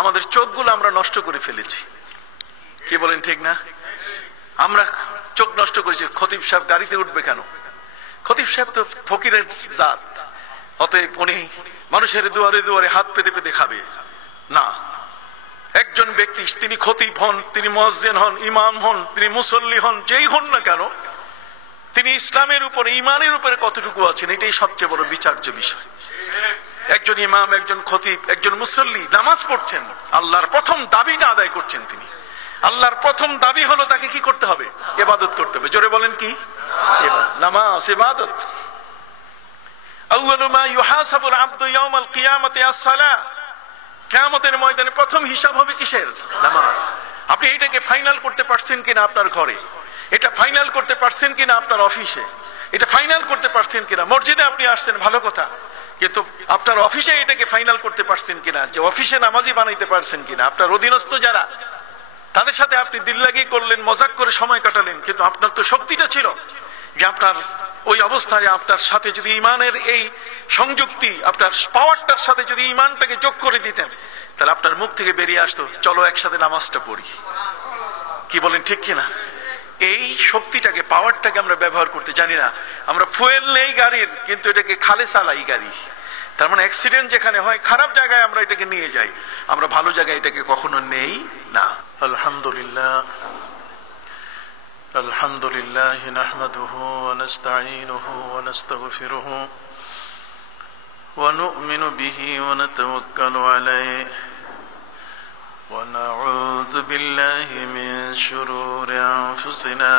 আমাদের চোখগুলো আমরা নষ্ট করে ফেলেছি। কি বলেন, ঠিক না? আমরা চোখ নষ্ট করেছি। খতিব সাহেব গাড়িতে উঠবে কেন? খতিব সাহেব তো ফকিরের জাত, অতএব উনি মানুষের দুয়ারে দুয়ারে হাত পেতে পেতে খাবে না। একজন ব্যক্তি, তিনি খতিব হন, তিনি মুয়াজ্জিন হন, ইমাম হন, তিনি মুসল্লি হন, যেই হন না কেন, তিনি ইসলামের উপরে, ইমানের উপরে কতটুকু আছেন, এটাই সবচেয়ে বড় বিচার্য বিষয়। একজন ইমাম, একজন খতিব, একজন মুসল্লি নামাজ পড়ছেন, আল্লাহর প্রথম দাবিটা আদায় করছেন তিনি। আল্লাহর প্রথম দাবি হলো তাকে কি করতে হবে? ইবাদত করতে হবে। জোরে বলেন কি? নামাজ ইবাদত। আউয়ালু মা ইউহাসাবুল আবদু ইয়াউমাল কিয়ামাতি আস-সালাহ। কিয়ামতের ময়দানে প্রথম হিসাব হবে কিসের? নামাজ। আপনি এটাকে ফাইনাল করতে পারছেন কিনা আপনার ঘরে, এটা ফাইনাল করতে পারছেন কিনা আপনার অফিসে, এটা ফাইনাল করতে পারছেন কিনা মসজিদে আপনি আসছেন, ভালো কথা, কিন্তু আপনার অফিসে এটাকে ফাইনাল করতে পারছেন কিনা, যে অফিসে নামাজি বানাইতে পারছেন কিনা। আপনার অধীনস্থ যারা, তাদের সাথে আপনি দিল লাগি করলেন, মজাক করে সময় কাটালেন, কিন্তু আপনার তো শক্তিটা ছিল যে আপনার ওই অবস্থায় আপনার সাথে যদি ইমানের এই সংযুক্তি, আপনার পাওয়ারটার সাথে যদি ইমানটাকে যোগ করে দিতেন, তাহলে আপনার মুখ থেকে বেরিয়ে আসতো, চলো একসাথে নামাজটা পড়ি। কি বলেন, ঠিক কিনা? এই শক্তিটাকে, পাওয়ারটাকে আমরা ব্যবহার করতে জানি না। আমরা ফুয়েল নেই গাড়ির, কিন্তু এটাকে খালে চালাই গাড়ি। তার মানে অ্যাক্সিডেন্ট যেখানে হয়, খারাপ জায়গায় আমরা এটাকে নিয়ে যাই, আমরা ভালো জায়গায় এটাকে কখনো নেই না। আলহামদুলিল্লাহ, আলহামদুলিল্লাহ নাহমাদুহু ওয়া নাস্তাঈনুহু ওয়া নাস্তাগফিরুহু ওয়া নু'মিনু বিহি ওয়া নাতাওয়াক্কালু আলাইহি ওয়া নাউযু বিল্লাহি মিন শুরুরি আনফুসিনা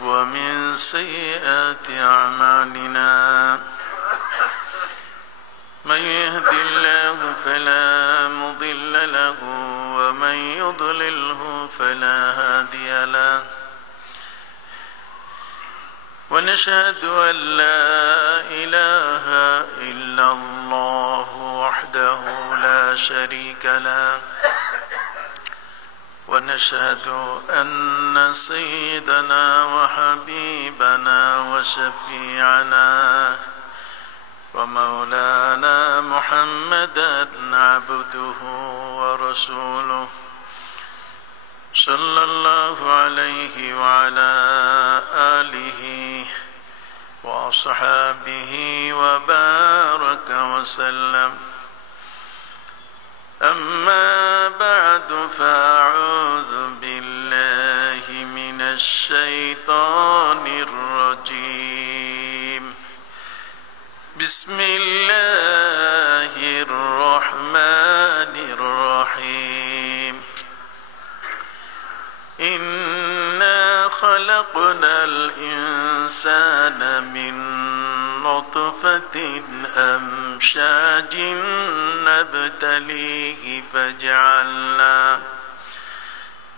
ওয়া মিন সাইয়্যাতি আ'মালিনা। من يهد الله فلا مضل له ومن يضلله فلا هادي له ونشهد أن لا إله إلا الله وحده لا شريك له ونشهد أن سيدنا وحبيبنا وشفيعنا ومولانا محمدا عبده ورسوله صلى الله عليه وعلى آله وأصحابه وبارك وسلم. أما بعد فأعوذ بالله من الشيطان الرجيم. بسم الله الرحمن الرحيم. إنا خلقنا الإنسان من نطفة أمشاج نبتليه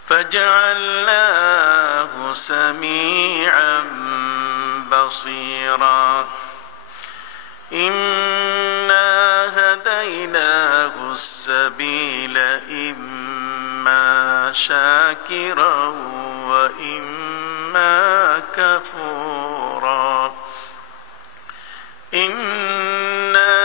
فجعلناه سميعا بصيرا. إنا هديناه السبيل إما شاكرا وإما كفورا. إنا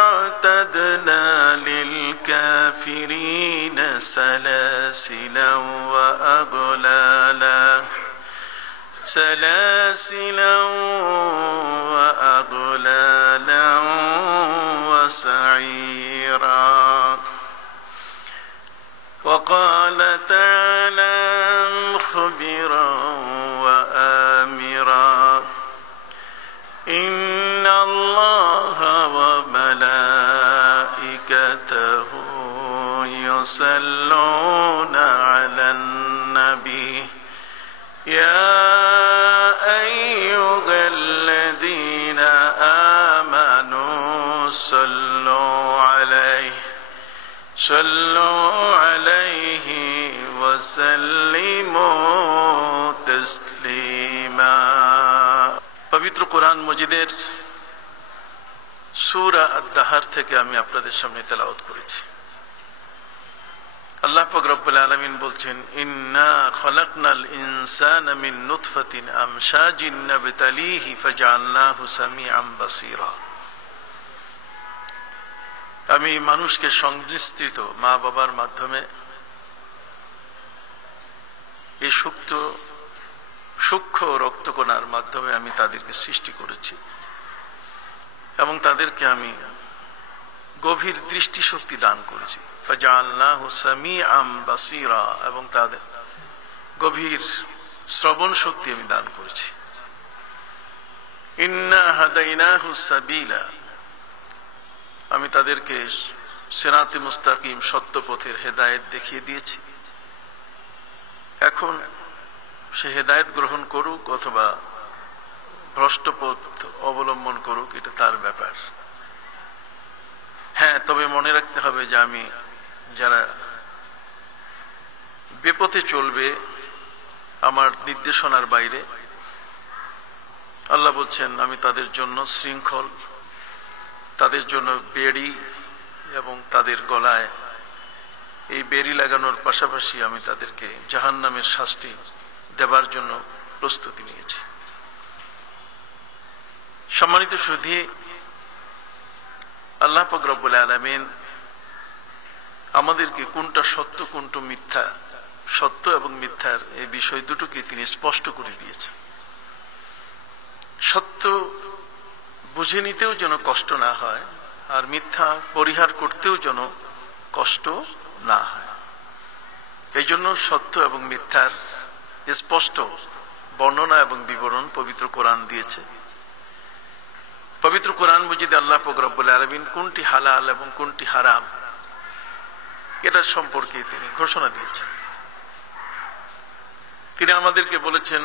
أعتدنا للكافرين سلاسلا وأغلالا وسعيرا. وقال تعالى مخبرا وآمرا. إن الله وملائكته يصلون على النبي يا أيها الذين آمنوا صلوا عليه وسلموا تسليما. পবিত্র কোরআন মজিদের সূরা আদ-দাহর থেকে আমি আপনাদের সামনে তেলাওয়াত করেছি। আল্লাহ পাক রব্বুল আলামিন বলছেন, ইন্না খলাকনাল ইনসানা মিন নুতফাতিন আমশাজিন নাবতালিহি ফাজআলনাহু সামিআন বাসীরা। আমি মানুষকে সংমিশ্রিত মা বাবার মাধ্যমে এই সূক্ষ্ম রক্তকণার মাধ্যমে আমি তাদেরকে সৃষ্টি করেছি এবং তাদেরকে আমি গভীর দৃষ্টিশক্তি দান করেছি। ফাজআলনাহু সামিআম বাসীরা, এবং তাদের গভীর শ্রবণ শক্তি আমি দান করেছি। ইন্না হাদাইনাহু সাবিলা, আমি তাদেরকে সিরাতে মুস্তাকিম সত্য পথের হেদায়েত দেখিয়ে দিয়েছি। এখন সে হেদায়েত গ্রহণ করুক অথবা ভ্রষ্ট পথ অবলম্বন করুক, এটা তার ব্যাপার। হ্যাঁ, তবে মনে রাখতে হবে যে আমি যারা বিপথে চলবে আমার নির্দেশনার বাইরে, আল্লাহ বলছেন আমি তাদের জন্য শৃঙ্খল, তাদের জন্য বেড়ি এবং তাদের গলায় এই বেড়ি লাগানোর পাশাপাশি আমি তাদেরকে জাহান্নামের শাস্তি দেবার জন্য প্রস্তুতি নিয়েছি। সম্মানিত সুধী, আল্লাহ পাক রব্বুল আলামিন আমাদেরকে কোনটা সত্য কোনটা মিথ্যা, সত্য এবং মিথ্যার এই বিষয় দুটোকে তিনি স্পষ্ট করে দিয়েছেন। সত্য বুঝে নিতেও যেন কষ্ট না হয়, আর মিথ্যা পরিহার করতেও যেন কষ্ট না হয়। এই জন্য সত্য এবং মিথ্যার স্পষ্ট বর্ণনা এবং বিবরণ পবিত্র কোরআন দিয়েছে। পবিত্র কোরআন মজিদে আল্লাহ পাক রব্বুল আলামিন কোনটি হালাল এবং কোনটি হারাম এটা সম্পর্কে তিনি ঘোষণা দিয়েছেন। তিনি আমাদেরকে বলেছেন,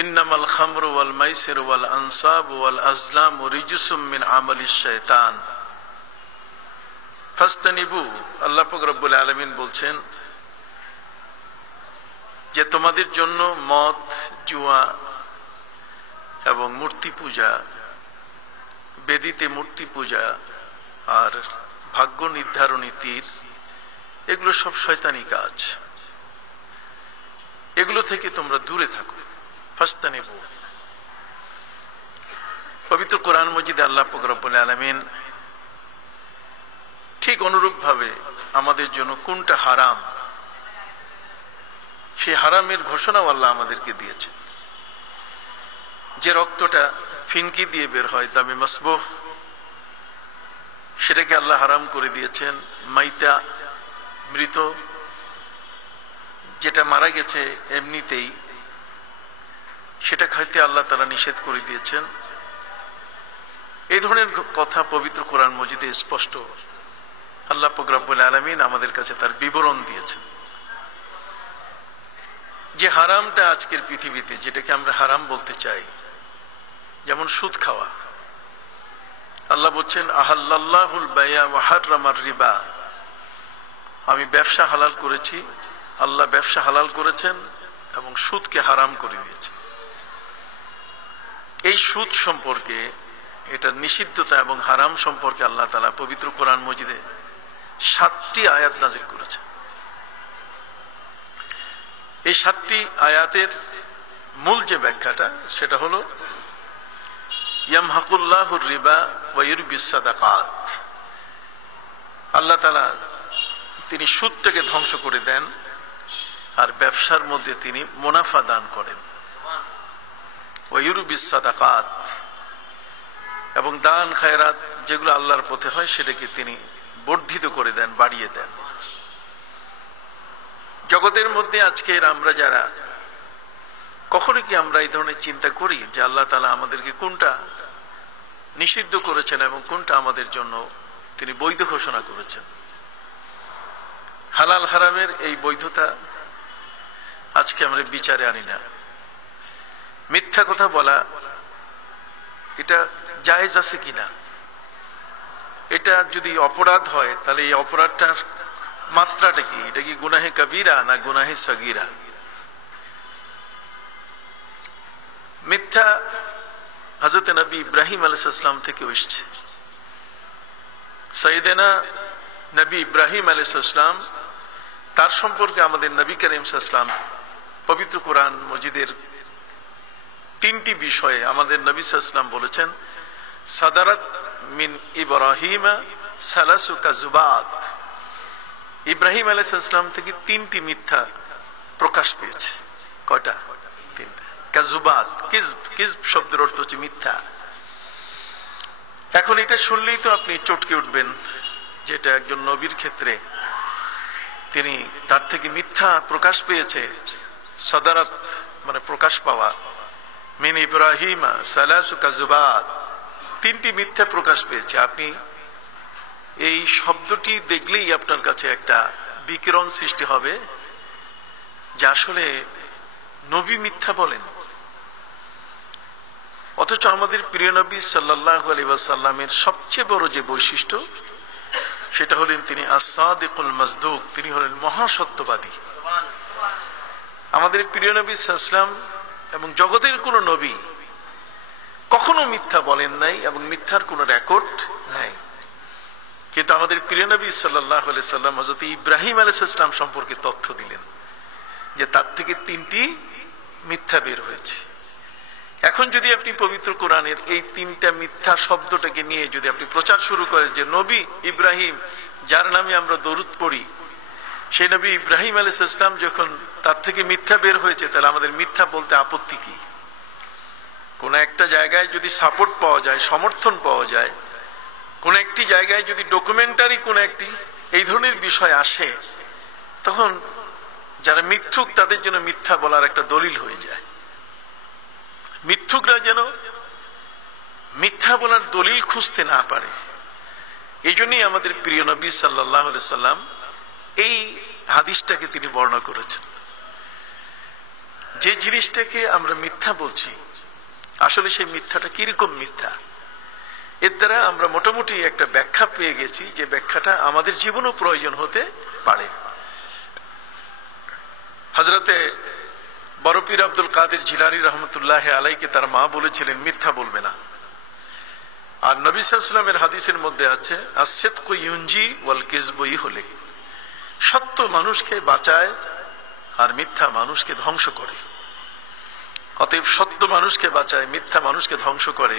ইন্নামাল খামরু ওয়াল মাইসিরু ওয়াল আনসাবু ওয়াল আজলামু রিজসুম মিন আমালিশ শায়তান ফাসতানিবু। আল্লাহ পাক রব্বুল আলামিন বলছেন যে তোমাদের জন্য মদ, জুয়া এবং মূর্তি পূজা, বেদিতে মূর্তি পূজা আর ভাগ্য নির্ধারণী তীর, এগুলো সব শয়তানি কাজ। এগুলো থেকে তোমরা দূরে থাকো। ফাসতানিবু। পবিত্র কোরআন মজিদে আল্লাহ পাক রব্বুল আলামিন ঠিক অনুরূপ ভাবে আমাদের জন্য কোনটা হারাম সেই হারামের ঘোষণাও আল্লাহ আমাদেরকে দিয়েছে। যে রক্তটা ফিনকি দিয়ে বের হয় দামে মাসবুহ, সেটাকে আল্লাহ হারাম করে দিয়েছেন। মাইতা, মৃত, যেটা মারা গেছে এমনিতেই, সেটা খাইতে আল্লাহ তাআলা নিষেধ করে দিয়েছেন। এই ধরনের কথা পবিত্র কোরআন মজিদে স্পষ্ট আল্লাহ পাক রব্বুল আলামিন আমাদের কাছে তার বিবরণ দিয়েছেন। যে হারামটা আজকের পৃথিবীতে, যেটাকে আমরা হারাম বলতে চাই, যেমন সুদ খাওয়া। আল্লাহ বলছেন আহাল্লাল্লাহুল বাই'a ওয়া হাররামার রিবা, আমি ব্যবসা হালাল করেছি, আল্লাহ ব্যবসা হালাল করেছেন এবং সুদকে হারাম করে দিয়েছেন। এই সুদ সম্পর্কে, এটার নিষিদ্ধতা এবং হারাম সম্পর্কে আল্লাহ তাআলা পবিত্র কোরআন মজিদে 7টি আয়াত নাযিল করেছেন। এই 7টি আয়াতের মূল যে ব্যাখ্যাটা, সেটা হলো ইয়ামহাকুল্লাহুর রিবা ওয়া ইউরবিস সাদাকাত। আল্লাহ তাআলা তিনি সুদটাকে ধ্বংস করে দেন আর ব্যবসার মধ্যে তিনি মুনাফা দান করেন। ওয়া ইউরবিস সাদাকাত, এবং দান খায়রাত যেগুলো আল্লাহর পথে হয় সেটাকে তিনি বর্ধিত করে দেন, বাড়িয়ে দেন। জগতের মধ্যে আজকের আমরা যারা, কখনো কি আমরা এই ধরনের চিন্তা করি যে আল্লাহ তাআলা আমাদেরকে কোনটা নিষিদ্ধ করেছেন এবং কোনটা আমাদের জন্য তিনি বৈধ ঘোষণা করেছেন? হালাল হারামের এই বৈধতা আজকে আমরা বিচারে আনি না। মিথ্যা কথা বলা, এটা জায়েজ আছে কিনা, এটা যদি অপরাধ হয় তাহলে এই অপরাধটার মাত্রাটা কি? এটা কি গুনাহে কবিরা না গুনাহে সগীরা? মিথ্যা হযরত নবী ইব্রাহিম আলাইহিস সালাম থেকে এসেছে। সাইয়েদেনা নবী ইব্রাহিম আলাইহিস সালাম, তার সম্পর্কে আমাদের নবী করিম সাল্লাল্লাহু আলাইহি ওয়াসাল্লাম পবিত্র কোরআন মজিদের 3টি বিষয়ে আমাদের নবী সাল্লাল্লাহু আলাইহি ওয়াসাল্লাম বলেছেন, সাদারাত মিন ইব্রাহিমা সালাসু কাযুবাত। ইব্রাহিম আলাইহিস সালাম থেকে তিনটি মিথ্যা প্রকাশ পেয়েছে। কয়টা? তিনটা। কাযুবাত, কিযব শব্দের অর্থ হচ্ছে মিথ্যা। এখন এটা শুনলেই তো আপনি চটকে উঠবেন, যেটা একজন নবীর ক্ষেত্রে তিনি তার থেকে মিথ্যা প্রকাশ পেয়েছে। সাদারাত মানে প্রকাশ পাওয়া। মিন ইব্রাহিমা সালাসু কাযুবাত, তিনটি মিথ্যা প্রকাশ পেয়েছে। আপনি এই শব্দটি দেখলেই আপনার কাছে একটা বিকিরণ সৃষ্টি হবে যে আসলে নবী মিথ্যা বলেন। অথচ আমাদের প্রিয় নবী সাল্লাল্লাহু আলাইহি ওয়াসাল্লামের সবচেয়ে বড় যে বৈশিষ্ট্য সেটা হলেন তিনি আস-সাদিকুল মাসদুক, তিনি হলেন মহাসত্যবাদী। আমাদের প্রিয় নবী সাল্লাল্লাহু আলাইহি ওয়াসাল্লাম এবং জগতের কোন নবী কখনো মিথ্যা বলেন নাই এবং মিথ্যার কোন রেকর্ড নাই। কিন্তু আমাদের প্রিয় নবী সাল্লাল্লাহু আলাইহি সাল্লাম হযরত ইব্রাহিম আলাইহিস সালাম সম্পর্কে তথ্য দিলেন যে তার থেকে তিনটি মিথ্যা বের হয়েছে। এখন যদি আপনি পবিত্র কোরআনের এই তিনটা মিথ্যা শব্দটাকে নিয়ে যদি আপনি প্রচার শুরু করেন যে নবী ইব্রাহিম যার নামে আমরা দরুদ পড়ি, সেই নবী ইব্রাহিম আলাইহিস সালাম যখন তার থেকে মিথ্যা বের হয়েছে, তাহলে আমাদের মিথ্যা বলতে আপত্তি কি? কোন একটা জায়গায় যদি সাপোর্ট পাওয়া যায়, সমর্থন পাওয়া যায়, কোন একটি জায়গায় যদি ডকুমেন্টারি কোন একটি এই ধরনের বিষয় আসে, তখন যারা মিথ্যুক তাদের জন্য মিথ্যা বলার একটা দলিল হয়ে যায়। মিথ্যুকরা যেন মিথ্যা বলার দলিল খুঁজতে না পারে। এই জন্যই আমাদের প্রিয় নবী সাল্লাল্লাহু আলাইহি সাল্লাম এই হাদিসটাকে তিনি বর্ণনা করেছেন। যে জিনিসটাকে আমরা মিথ্যা বলছি, আসলে সেই মিথ্যাটা কিরকম মিথ্যা, এর দ্বারা আমরা মোটামুটি একটা ব্যাখ্যা পেয়ে গেছি, যে ব্যাখ্যাটা আমাদের জীবনেও প্রয়োজন হতে পারে। হযরতে বড় পীর আব্দুল কাদের জিলানী রহমতুল্লাহ আলাইকে তার মা বলেছিলেন মিথ্যা বলবে না। আর নবী সাল্লাল্লাহু আলাইহি ওয়াসাল্লামের হাদিসের মধ্যে আছে আস-সিদকু ইউনজি ওয়াল কিযবু ইহলিক, সত্য মানুষকে বাঁচায় আর মিথ্যা মানুষকে ধ্বংস করে। অতএব সত্য মানুষকে বাঁচায়, মিথ্যা মানুষকে ধ্বংস করে।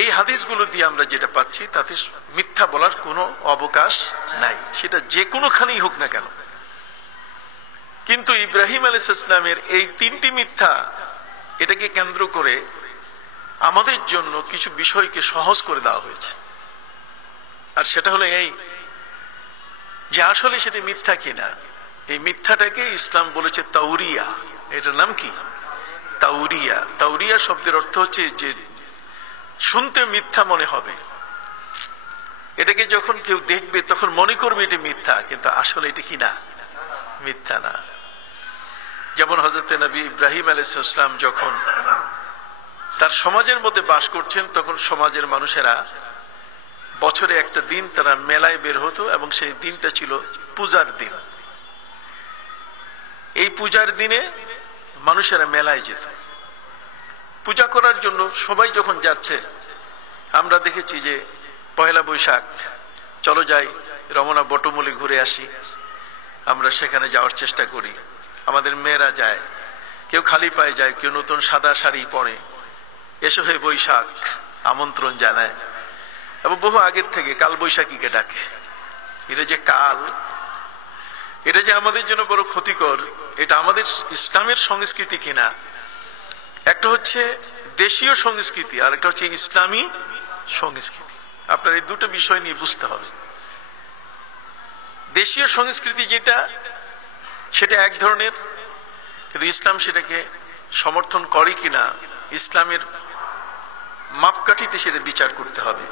এই হাদিসগুলো দিয়ে আমরা যেটা পাচ্ছি তাতে মিথ্যা বলার কোনো অবকাশ নাই, সেটা যে কোনোখানেই হোক না কেন। কিন্তু ইব্রাহিম আলাইহিস সালামের এই তিনটি মিথ্যা, এটাকে কেন্দ্র করে আমাদের জন্য কিছু বিষয়কে সহজ করে দেওয়া হয়েছে। আর সেটা হলো এই যে আসলে সেটা মিথ্যা কিনা। এই মিথ্যাটাকে ইসলাম বলেছে তাওরিয়া। এটার নাম কি? তাওরিয়া। তাওরিয়া শব্দের অর্থ হচ্ছে যে শুনতে মিথ্যা মনে হবে, এটাকে যখন কেউ দেখবে তখন মনে করবে এটা মিথ্যা, কিন্তু আসলে এটা কি না, মিথ্যা না। যেমন হযরত নবী ইব্রাহিম আলাইহিস সালাম যখন তার সমাজের মধ্যে বাস করছেন, তখন সমাজের মানুষেরা বছরে একটা দিন তারা মেলায় বের হতো এবং সেই দিনটা ছিল পূজার দিন। এই পূজার দিনে মানুষেরা মেলায় যেত পূজা করার জন্য। সবাই যখন যাচ্ছে, আমরা দেখেছি যে পহেলা বৈশাখ চলো যাই রমনা বটমূলে ঘুরে আসি, আমরা সেখানে যাওয়ার চেষ্টা করি। আমাদের মেয়েরা যায়, কেউ খালি পায়ে যায়, কেউ নতুন সাদা শাড়ি পরে, এসো হে বৈশাখ আমন্ত্রণ জানায় এবং বহু আগের থেকে কাল বৈশাখীকে ডাকে। এটা যে কাল, এটা যে আমাদের জন্য বড় ক্ষতিকর, এটা আমাদের ইসলামের সংস্কৃতি কিনা। একটা হচ্ছে দেশীয় সংস্কৃতি আর একটা হচ্ছে ইসলামী সংস্কৃতি। আপনার এই দুটো বিষয় নিয়ে বুঝতে হবে। দেশীয় সংস্কৃতি যেটা, সেটা এক ধরনের, কিন্তু ইসলাম সেটাকে সমর্থন করে কিনা ইসলামের মাপকাঠিতে সেটা বিচার করতে হবে।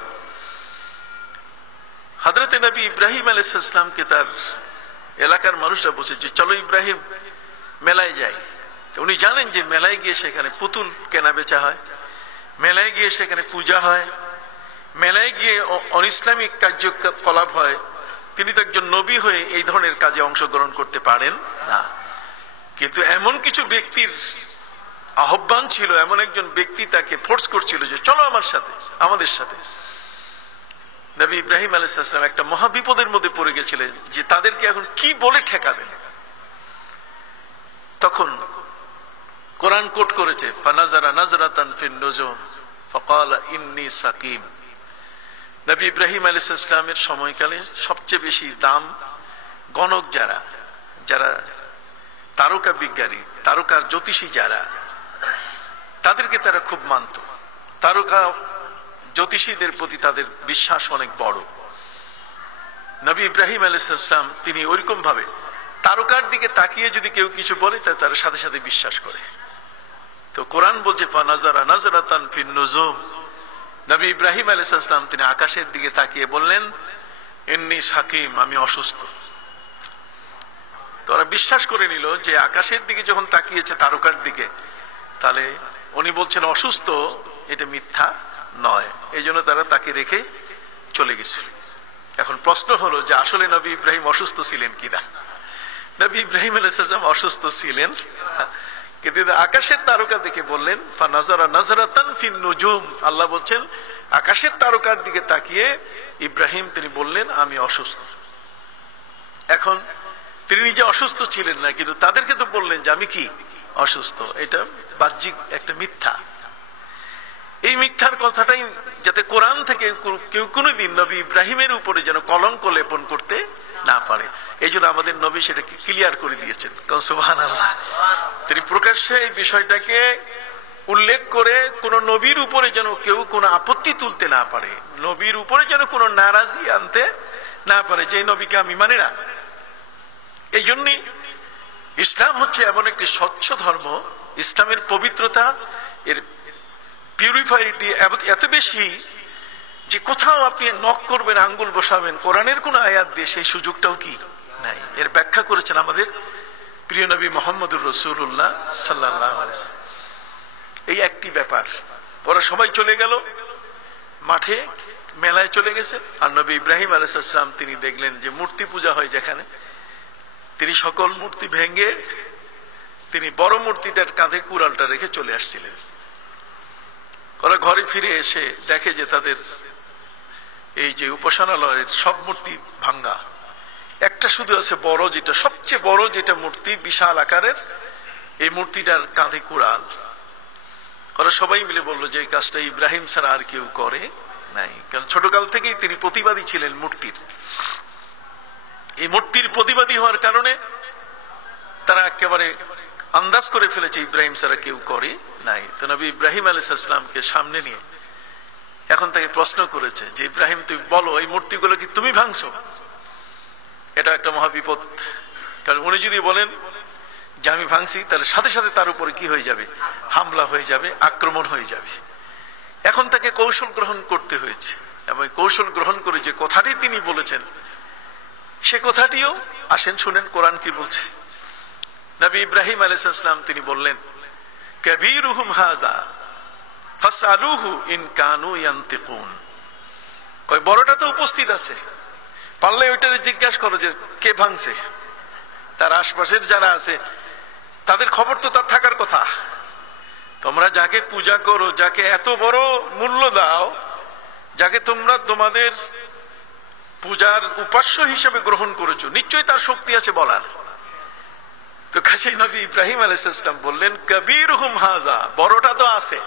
হযরত নবী ইব্রাহিম আলাইহিস সালামকে তার এলাকার মানুষরা বলছে যে চলো ইব্রাহিম মেলায় যাই। উনি জানেন যে মেলায় গিয়ে সেখানে পুতুল কেনা বেচা হয়, মেলায় গিয়ে সেখানে পূজা হয়, মেলায় গিয়ে অনিসলামিক কার্যকলাপ হয়। তিনি তো একজন নবী হয়ে এই ধরনের কাজে অংশগ্রহণ করতে পারেন না। কিন্তু এমন কিছু ব্যক্তির আহ্বান ছিল, এমন একজন ব্যক্তি তাকে ফোর্স করছিল যে চলো আমার সাথে, আমাদের সাথে। নবী ইব্রাহিম আলাইহিস সালাম একটা মহা বিপদের মধ্যে পড়ে গেছিলেন যে তাদেরকে এখন কি বলে ঠেকাবেন। তখন কোরআন কোট করেছে ফানাজারা নাজরাতান ফিন নুজুম ফাকালা ইন্নী সাকিম। নবী ইব্রাহিম আলাইহিস সালামের সময়কালে সবচেয়ে বেশি দাম গণক যারা যারা তারকা বিজ্ঞানী, তারকার জ্যোতিষী যারা, তাদেরকে তারা খুব মানত। তারকা জ্যোতিষীদের প্রতি তাদের বিশ্বাস অনেক বড়। নবী ইব্রাহিম আলাইহিস সালাম তিনি ওইরকম ভাবে তারকার দিকে তাকিয়ে যদি কেউ কিছু বলে তাই তার সাথে সাথে বিশ্বাস করে। তো কোরআন বলছে ফানাজারা নাজরাতান ফিন নুজুম, নবী ইব্রাহিম আলাইহিস সালাম তিনি আকাশের দিকে তাকিয়ে বললেন ইন্নী সাকিম, আমি অসুস্থ। তো ওরা বিশ্বাস করে নিল যে আকাশের দিকে যখন তাকিয়েছে তারকার দিকে, তাহলে উনি বলছেন অসুস্থ, এটা মিথ্যা নয়। এই জন্য তারা তাকে রেখে চলে গেছিল। এখন প্রশ্ন হলো যে আসলে নবী ইব্রাহিম অসুস্থ ছিলেন কিনা। নবী ইব্রাহিম আলাইহিস সালাম অসুস্থ ছিলেন, কিন্তু আকাশের তারকা দেখে বললেন ফানাজারা নাজরাতান ফিন নুজুম। আল্লাহ বলছেন আকাশের তারকার দিকে তাকিয়ে ইব্রাহিম তিনি বললেন আমি অসুস্থ। এখন তিনি নিজে অসুস্থ ছিলেন না, কিন্তু তাদেরকে তো বললেন যে আমি কি অসুস্থ। এটা বাহ্যিক একটা মিথ্যা। এই মিথ্যার কথাটাই যাতে কোরআন থেকে কেউ কোনোদিন নবী ইব্রাহিমের উপরে যেন কলঙ্ক লেপন করতে না পারে, এই জন্য আমাদের নবী সেটাকে ক্লিয়ার করে দিয়েছেন। সুবহানাল্লাহ। তিনি প্রকাশ্যে এই বিষয়টাকে উল্লেখ করে কোন নবীর উপরে যেন কেউ কোনো আপত্তি তুলতে না পারে, নবীর উপরে যেন কোনো নারাজি আনতে না পারে যে নবীকে আমি মানি না। এই জন্যই ইসলাম হচ্ছে এমন একটি স্বচ্ছ ধর্ম, ইসলামের পবিত্রতা এর পিউরিফাইটি এত বেশি যে কোথাও আপনি নক করবেন, আঙ্গুল বসাবেন কোরআনের কোন আয়াত দিয়ে, সেই সুযোগটাও কি নাই। এর ব্যাখ্যা করেছেন আমাদের প্রিয় নবী মুহাম্মদুর রাসূলুল্লাহ সাল্লাল্লাহু আলাইহি ওয়াসাল্লাম। এই একটি ব্যাপার। ওরা সবাই চলে গেল মাঠে, মেলায় চলে গেছে। আর নবী ইব্রাহিম আলাইহিস সালাম তিনি দেখলেন যে মূর্তি পূজা হয় যেখানে, তিনি সকল মূর্তি ভেঙে তিনি বড় মূর্তিটার কাঁধে কুড়ালটা রেখে চলে আসছিলেন। ওরা ঘরে ফিরে এসে দেখে যে তাদের এই যে উপাসনালয়ের সব মূর্তি ভাঙ্গা, একটা শুধু আছে বড়, যেটা সবচেয়ে বড় যেটা মূর্তি বিশাল আকারের, এই মূর্তিটার কাঁধে কুড়াল। ওরা সবাই মিলে বললো যে এই কাজটা ইব্রাহিম ছাড়া আর কেউ করে নাই, কারণ ছোটকাল থেকেই তিনি প্রতিবাদী ছিলেন মূর্তির। এই মূর্তির প্রতিবাদী হওয়ার কারণে তারা একেবারে আন্দাজ করে ফেলেছে ইব্রাহিম ছাড়া কেউ করে নাই। তো নবী ইব্রাহিম আলাইহিস সালামকে সামনে নিয়ে এখন তাকে প্রশ্ন করেছে যে ইব্রাহিম তুমি বলো এই মূর্তিগুলো কি তুমি ভাঙছো? এটা একটা মহাবিপদ, কারণ উনি যদি বলেন যে আমি ভাঙছি তাহলে সাথে সাথে তার উপরে কি হয়ে যাবে, হামলা হয়ে যাবে, আক্রমণ হয়ে যাবে। এখন তাকে কৌশল গ্রহণ করতে হয়েছে, এবং কৌশল গ্রহণ করে যে কথাটি তিনি বলেছেন সে কথাটিও আসেন শুনেন কোরআন কি বলছে। নবী ইব্রাহিম আলাইহিস সালাম তিনি বললেন কাবীরুহুম হাযা ফাসআলুহু ইন কানু ইয়ানতিকুন। কই বড়টা তো উপস্থিত আছে, পারলে ওইটারে জিজ্ঞাসা করো যে কে ভাঙছে। তার আশপাশের যারা আছে তাদের খবর তো তার থাকার কথা। তোমরা যাকে পূজা করো, যাকে এত বড় মূল্য দাও, যাকে তোমরা তোমাদের পূজার উপাস্য হিসেবে গ্রহণ করেছো, নিশ্চয়ই তার শক্তি আছে বলার। তো কাছেই নবী ইব্রাহিম আলাইহিস সালাম বললেন কবীরুহুম হাযা, বড়টা তো আছে।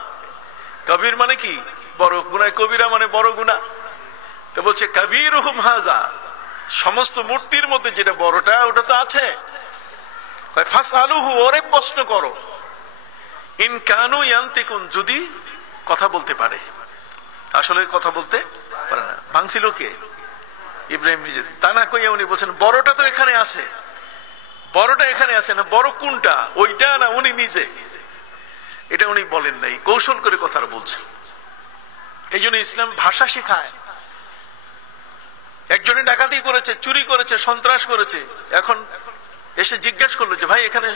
কবির মানে কি? বড়। গুনাহ কবিরা মানে বড় গুনাহ। তো বলছে কবীরুহুম হাযা, সমস্ত মূর্তির মধ্যে যেটা বড়টা ওটা তো আছে। ফাসআলুহু, ওরে প্রশ্ন করো, ইন কানু ইয়ানতিকুন, যদি কথা বলতে পারে। আসলে কথা বলতে পারে না। ভাঙছিল কে? ইব্রাহিম নিজে। তা না কইয়া উনি বলছেন বড়টা তো এখানে আছে। বড়টা এখানে আছে না, বড় কোনটা, ওইটা না উনি নিজে? এটা উনি বলেন নাই, কৌশল করে কথাটা বলছেন। এই জন্য ইসলাম ভাষা শেখায়। একজনে ডাকাতি করেছে, চুরি করেছে, সন্ত্রাস করেছে, এখন এসে জিজ্ঞেস করলো যে ভাই এখানে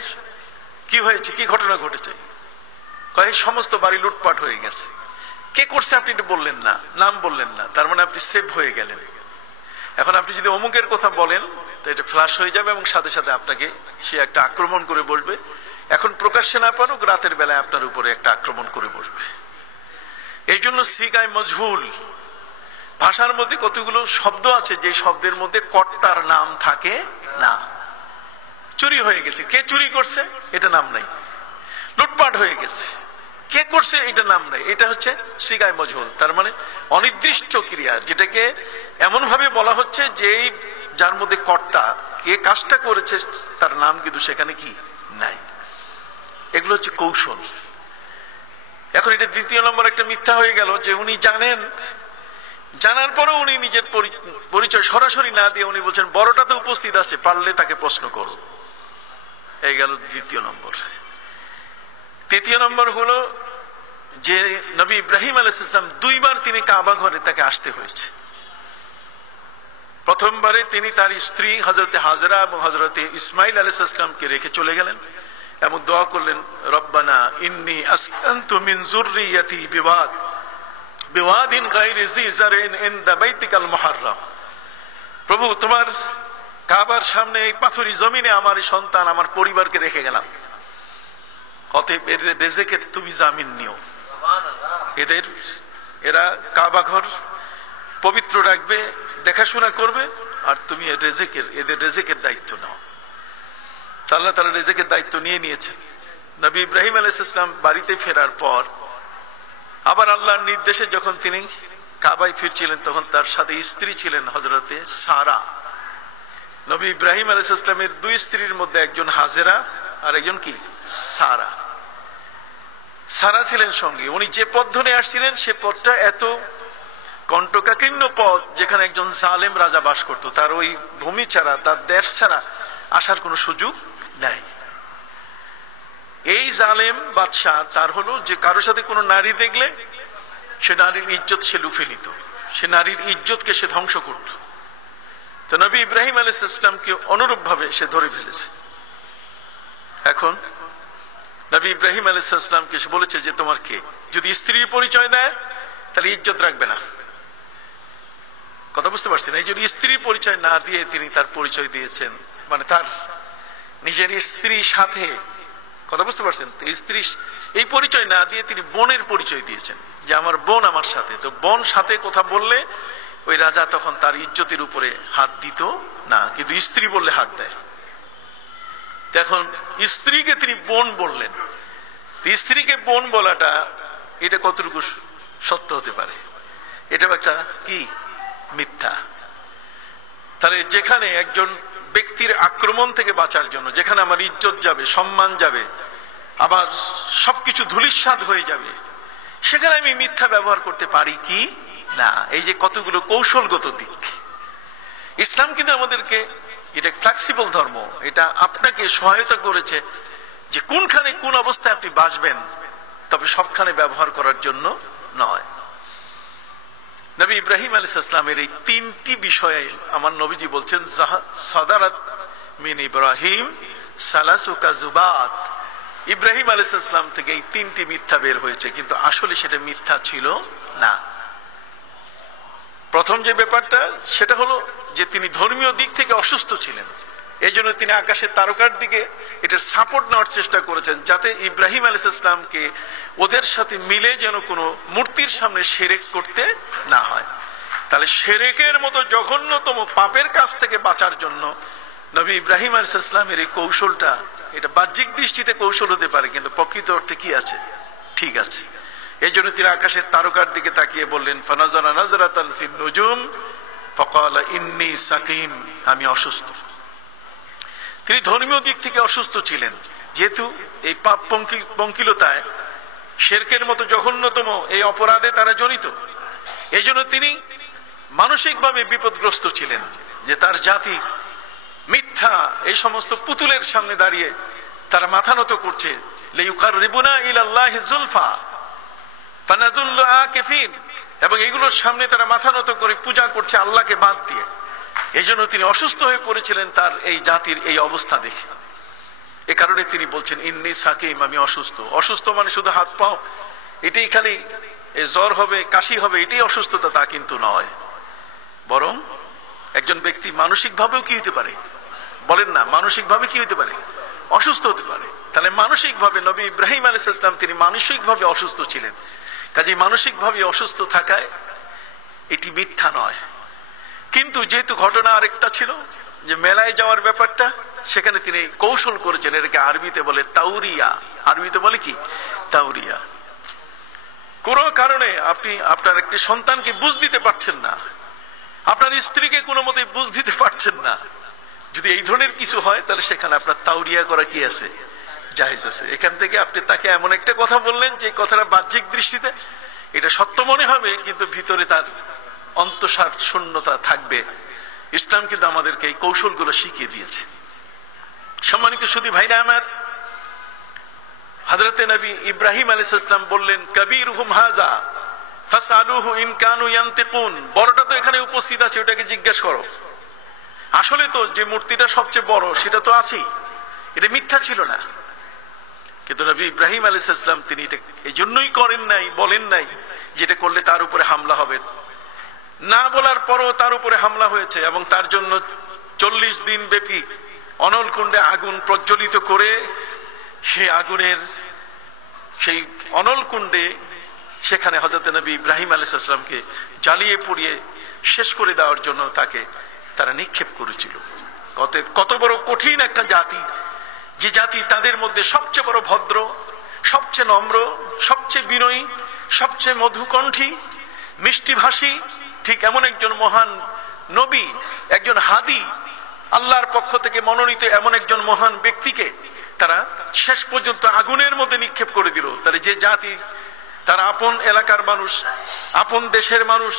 কি হয়েছে, কি ঘটনা ঘটেছে? কয় সমস্ত বাড়ি লুটপাট হয়ে গেছে। কে করছে আপনি এটা বললেন না, নাম বললেন না, তার মানে আপনি সেভ হয়ে গেলেন। এখন আপনি যদি অমুকের কথা বলেন তো এটা ফ্ল্যাশ হয়ে যাবে এবং সাথে সাথে আপনাকে সে একটা আক্রমণ করে বসবে। এখন প্রকাশ্যে না পারুক, রাতের বেলায় আপনার উপরে একটা আক্রমণ করে বসবে। এই জন্য সিগায় মজহুল, ভাষার মধ্যে কতগুলো শব্দ আছে যে শব্দের মধ্যে কর্তার নাম থাকে না। চুরি হয়ে গেছে, কে চুরি করছে এটা নাম নাই। লুটপাট হয়ে গেছে, কে করছে এটা নাম নাই, এটা হচ্ছে সিগায় মজহুল, তার মানে অনির্দিষ্ট ক্রিয়া, যেটাকে এমন ভাবে বলা হচ্ছে যে যার মধ্যে কর্তা, কে কাজটা করেছে তার নাম কিন্তু সেখানে কি নাই। এগুলো হচ্ছে কৌশল। এখন এটা দ্বিতীয় নম্বর একটা মিথ্যা হয়ে গেল যে উনি জানেন, জানার পরেও উনি নিজের পরিচয় সরাসরি না দিয়ে উনি বলছেন বড়টা তো উপস্থিত আছে, পারলে তাকে প্রশ্ন করো। এই গেল দ্বিতীয় নম্বর। তৃতীয় নম্বর হলো যে নবী ইব্রাহিম আলাইহিস সালাম দুইবার তিনি কাবা ঘরে তাকে আসতে হয়েছে। প্রথমবারে তিনি তার স্ত্রী হযরতে হাজরা এবং হযরতে ইসমাইল আলাইহিস সালামকে রেখে চলে গেলেন এবং দোয়া করলেন, রব্বানা ইন্নী আসকানতু মিন যুররিয়াতি বিওয়াদিন গায়রি জি জারইন ইনদা বাইতিকাল মুহাররাম। প্রভু, তোমার কাবার সামনে এই পাথুরি জমিনে আমার সন্তান, আমার পরিবারকে রেখে গেলাম, অতএব এদের রিজিকের তুমি জামিন নিও, এরা কাবা ঘর পবিত্র রাখবে, দেখাশোনা করবে, আর তুমি এদের রিজিকের দায়িত্ব নাও। আল্লাহ তাআলা রিজিকের দায়িত্ব নিয়ে নিয়েছে। নবী ইব্রাহিম আলাইহিস সালাম বাড়িতে ফেরার পর আবার আল্লাহর নির্দেশে যখন তিনি কাবায় ফিরছিলেন তখন তার সাথে স্ত্রী ছিলেন হযরতে সারা। নবী ইব্রাহিম আলাইহিস সালামের দুই স্ত্রীর মধ্যে একজন হাজেরা আর একজন কি সারা। সারা ছিলেন সঙ্গে। উনি যে পথ ধরে আসছিলেন সে পথটা এত কণ্টকাকীর্ণ পথ, যেখানে একজন জালেম রাজা বাস করত, তার ওই ভূমি ছাড়া, তার দেশ ছাড়া আসার কোনো সুযোগ নাই। এই জালেম বাদশাহ তার হলো যে কারোর সাথে কোনো নারী দেখলে সে নারীর ইজ্জত সে লুফে নিত, সে নারীর ইজ্জতকে সে ধ্বংস করত। তো নবী ইব্রাহিম আলাইহিস সালামকে অনুরূপ ভাবে সে ধরে ফেলেছে। এখন নবী ইব্রাহিম আলাইহিস সালামকে সে বলেছে যে তোমার কে, যদি স্ত্রীর পরিচয় দেয় তাহলে ইজ্জত রাখবে না। কথা বুঝতে পারছেন? এই যদি স্ত্রীর পরিচয় না দিয়ে তিনি তার পরিচয় দিয়েছেন, মানে তার নিজের স্ত্রীর সাথে, কথা বুঝতে পারছেন, স্ত্রী এই পরিচয় না দিয়ে তিনি বোনের পরিচয় দিয়েছেন যে আমার বোন আমার সাথে। তো বোন সাথে কথা বললে ওই রাজা তখন তার ইজ্জতের উপরে হাত দিত না, কিন্তু স্ত্রী বললে হাত দেয়। এখন স্ত্রীকে তিনি বোন বললেন, স্ত্রীকে বোন বলাটা এটা কতটুকু সত্য হতে পারে? এটাও একটা কি মিথ্যা। তাহলে যেখানে একজন ব্যক্তির আক্রমণ থেকে বাঁচার জন্য, যেখানে আমার ইজ্জত যাবে, সম্মান যাবে, আবার সবকিছু ধূলিসাৎ হয়ে যাবে, সেখানে আমি মিথ্যা ব্যবহার করতে পারি কি না? এই যে কতগুলো কৌশলগত দিক। ইসলাম কিন্তু আমাদেরকে, এটা ফ্লেক্সিবল ধর্ম, এটা আপনাকে সহায়তা করেছে যে কোনখানে কোন অবস্থায় আপনি বাঁচবেন, তবে সবখানে ব্যবহার করার জন্য নয়। নবী ইব্রাহিম আলাইহিস সালামের এই তিনটি বিষয়ে আমার নবীজি বলছেন সাদারাত মিন ইব্রাহিম সালাসু কাযুবাত। ইব্রাহিম আলাইহিস সালাম থেকে এই তিনটি মিথ্যা বের হয়েছে, কিন্তু আসলে সেটা মিথ্যা ছিল না। প্রথম যে ব্যাপারটা সেটা হলো যে তিনি ধর্মীয় দিক থেকে অসুস্থ ছিলেন, এই জন্য তিনি আকাশের তারকার দিকে এটার সাপোর্ট নেওয়ার চেষ্টা করেছেন, যাতে ইব্রাহিম আলাইহিস সালামকে ওদের সাথে মিলে যেন কোনো মূর্তির সামনে শিরক করতে না হয়। তাহলে শিরকের মতো জঘন্যতম পাপের কাছ থেকে বাঁচার জন্য নবী ইব্রাহিম আলাইহিস সালামের এই কৌশলটা, এটা বাহ্যিক দৃষ্টিতে কৌশল হতে পারে, কিন্তু প্রকৃত অর্থে কি আছে? ঠিক আছে। এই জন্য তিনি আকাশের তারকার দিকে তাকিয়ে বললেন, ফানাজারা নাজরাতান ফিন নুজুম ফাকালা ইন্নী সাকিম, আমি অসুস্থ। তিনি ধর্মীয় দিক থেকে অসুস্থ ছিলেন, যেহেতু এই পাপ পঙ্কিলতায়, শিরকের মতো জঘন্যতম এই অপরাধে তারা জড়িত। এই জন্য তিনি মানসিকভাবে বিপদগ্রস্ত ছিলেন, যে তার জাতি মিথ্যা এই সমস্ত পুতুলের সামনে দাঁড়িয়ে তারা মাথা নত করছে, লিইউকাররিবুনা ইলাল্লাহি যুলফা ফানাযুল্লু আকিফিন, এবং এগুলোর সামনে তারা মাথা নত করে পূজা করছে আল্লাহকে বাদ দিয়ে। এই জন্য তিনি অসুস্থ হয়ে পড়েছিলেন তার এই জাতির এই অবস্থা দেখে। এ কারণে তিনি বলছেন ইন্নী সাকিম, আমি অসুস্থ। অসুস্থ মানে শুধু হাত পাও এটাই খালি জ্বর হবে, কাশি হবে, এটাই অসুস্থতা, তা কিন্তু নয়। বরং একজন ব্যক্তি মানসিক ভাবেও কি হতে পারে? বলেন না, মানসিক ভাবে কি হতে পারে? অসুস্থ হতে পারে। তাহলে মানসিক ভাবে নবী ইব্রাহিম আলাইহিস সালাম তিনি মানসিক ভাবে অসুস্থ ছিলেন, কাজে মানসিক ভাবে অসুস্থ থাকায় এটি মিথ্যা নয়। কিন্তু যেহেতু ঘটনা আরেকটা ছিল, যে মেলায় যাওয়ার ব্যাপারটা, সেখানে তিনি কৌশল করেছেন, এটাকে আরবিতে বলে তাউরিয়া। আরবিতে বলে কি? তাউরিয়া। কোনো কারণে আপনি আপনার একটি সন্তানকে বুঝ দিতে পারছেন না, আপনার স্ত্রীকে কোনো মতে বুঝ দিতে পারছেন না, যদি এই ধরনের কিছু হয় তাহলে সেখানে আপনার তাওরিয়া করা কি আছে, জায়েজ আছে। এখান থেকে আপনি তাকে এমন একটা কথা বললেন যে কথাটা বাহ্যিক দৃষ্টিতে এটা সত্য মনে হবে, কিন্তু ভিতরে তার অন্তঃসার শূন্যতা থাকবে। ইসলাম কিন্তু আমাদেরকে এই কৌশলগুলো শিখিয়ে দিয়েছে। সম্মানিত সুধী ভাইরা আমার, হযরতে নবী ইব্রাহিম আলাইহিস সালাম বললেন, কবীরুহুম হাযা ফাসআলুহু ইন কানু ইয়ানতিকুন। বড়টা তো এখানে উপস্থিত আছে, ওটাকে জিজ্ঞেস করো। আসলে তো যে মূর্তিটা সবচেয়ে বড় সেটা তো আছেই, এটা মিথ্যা ছিল না। কিন্তু নবী ইব্রাহিম আলাইহিস সালাম তিনি এটা এই জন্যই করেন নাই, বলেন নাই যেটা করলে তার উপরে হামলা হবে। না বলার পরও তার উপরে হামলা হয়েছে এবং তার জন্য 40 দিন ব্যাপী অনলকুণ্ডে আগুন প্রজ্বলিত করে সেই আগুনের সেই অনলকুণ্ডে সেখানে হযরত নবী ইব্রাহিম আলাইহিস সালামকে জ্বালিয়ে পুড়িয়ে শেষ করে দেওয়ার জন্য তারা নিক্ষেপ করেছিল। কত বড় কঠিন একটা জাতি, যে জাতি তাদের মধ্যে সবচেয়ে বড় ভদ্র, সবচেয়ে নম্র, সবচেয়ে বিনয়ী, সবচেয়ে মধুকণ্ঠী, মিষ্টিভাষী, ঠিক এমন একজন মহান নবী, একজন হাদী, আল্লাহর পক্ষ থেকে মনোনীত এমন একজন মহান ব্যক্তিকে তারা শেষ পর্যন্ত আগুনের মধ্যে নিক্ষেপ করে দিল। তাহলে যে জাতি তারা আপন এলাকার মানুষ, আপন দেশের মানুষ,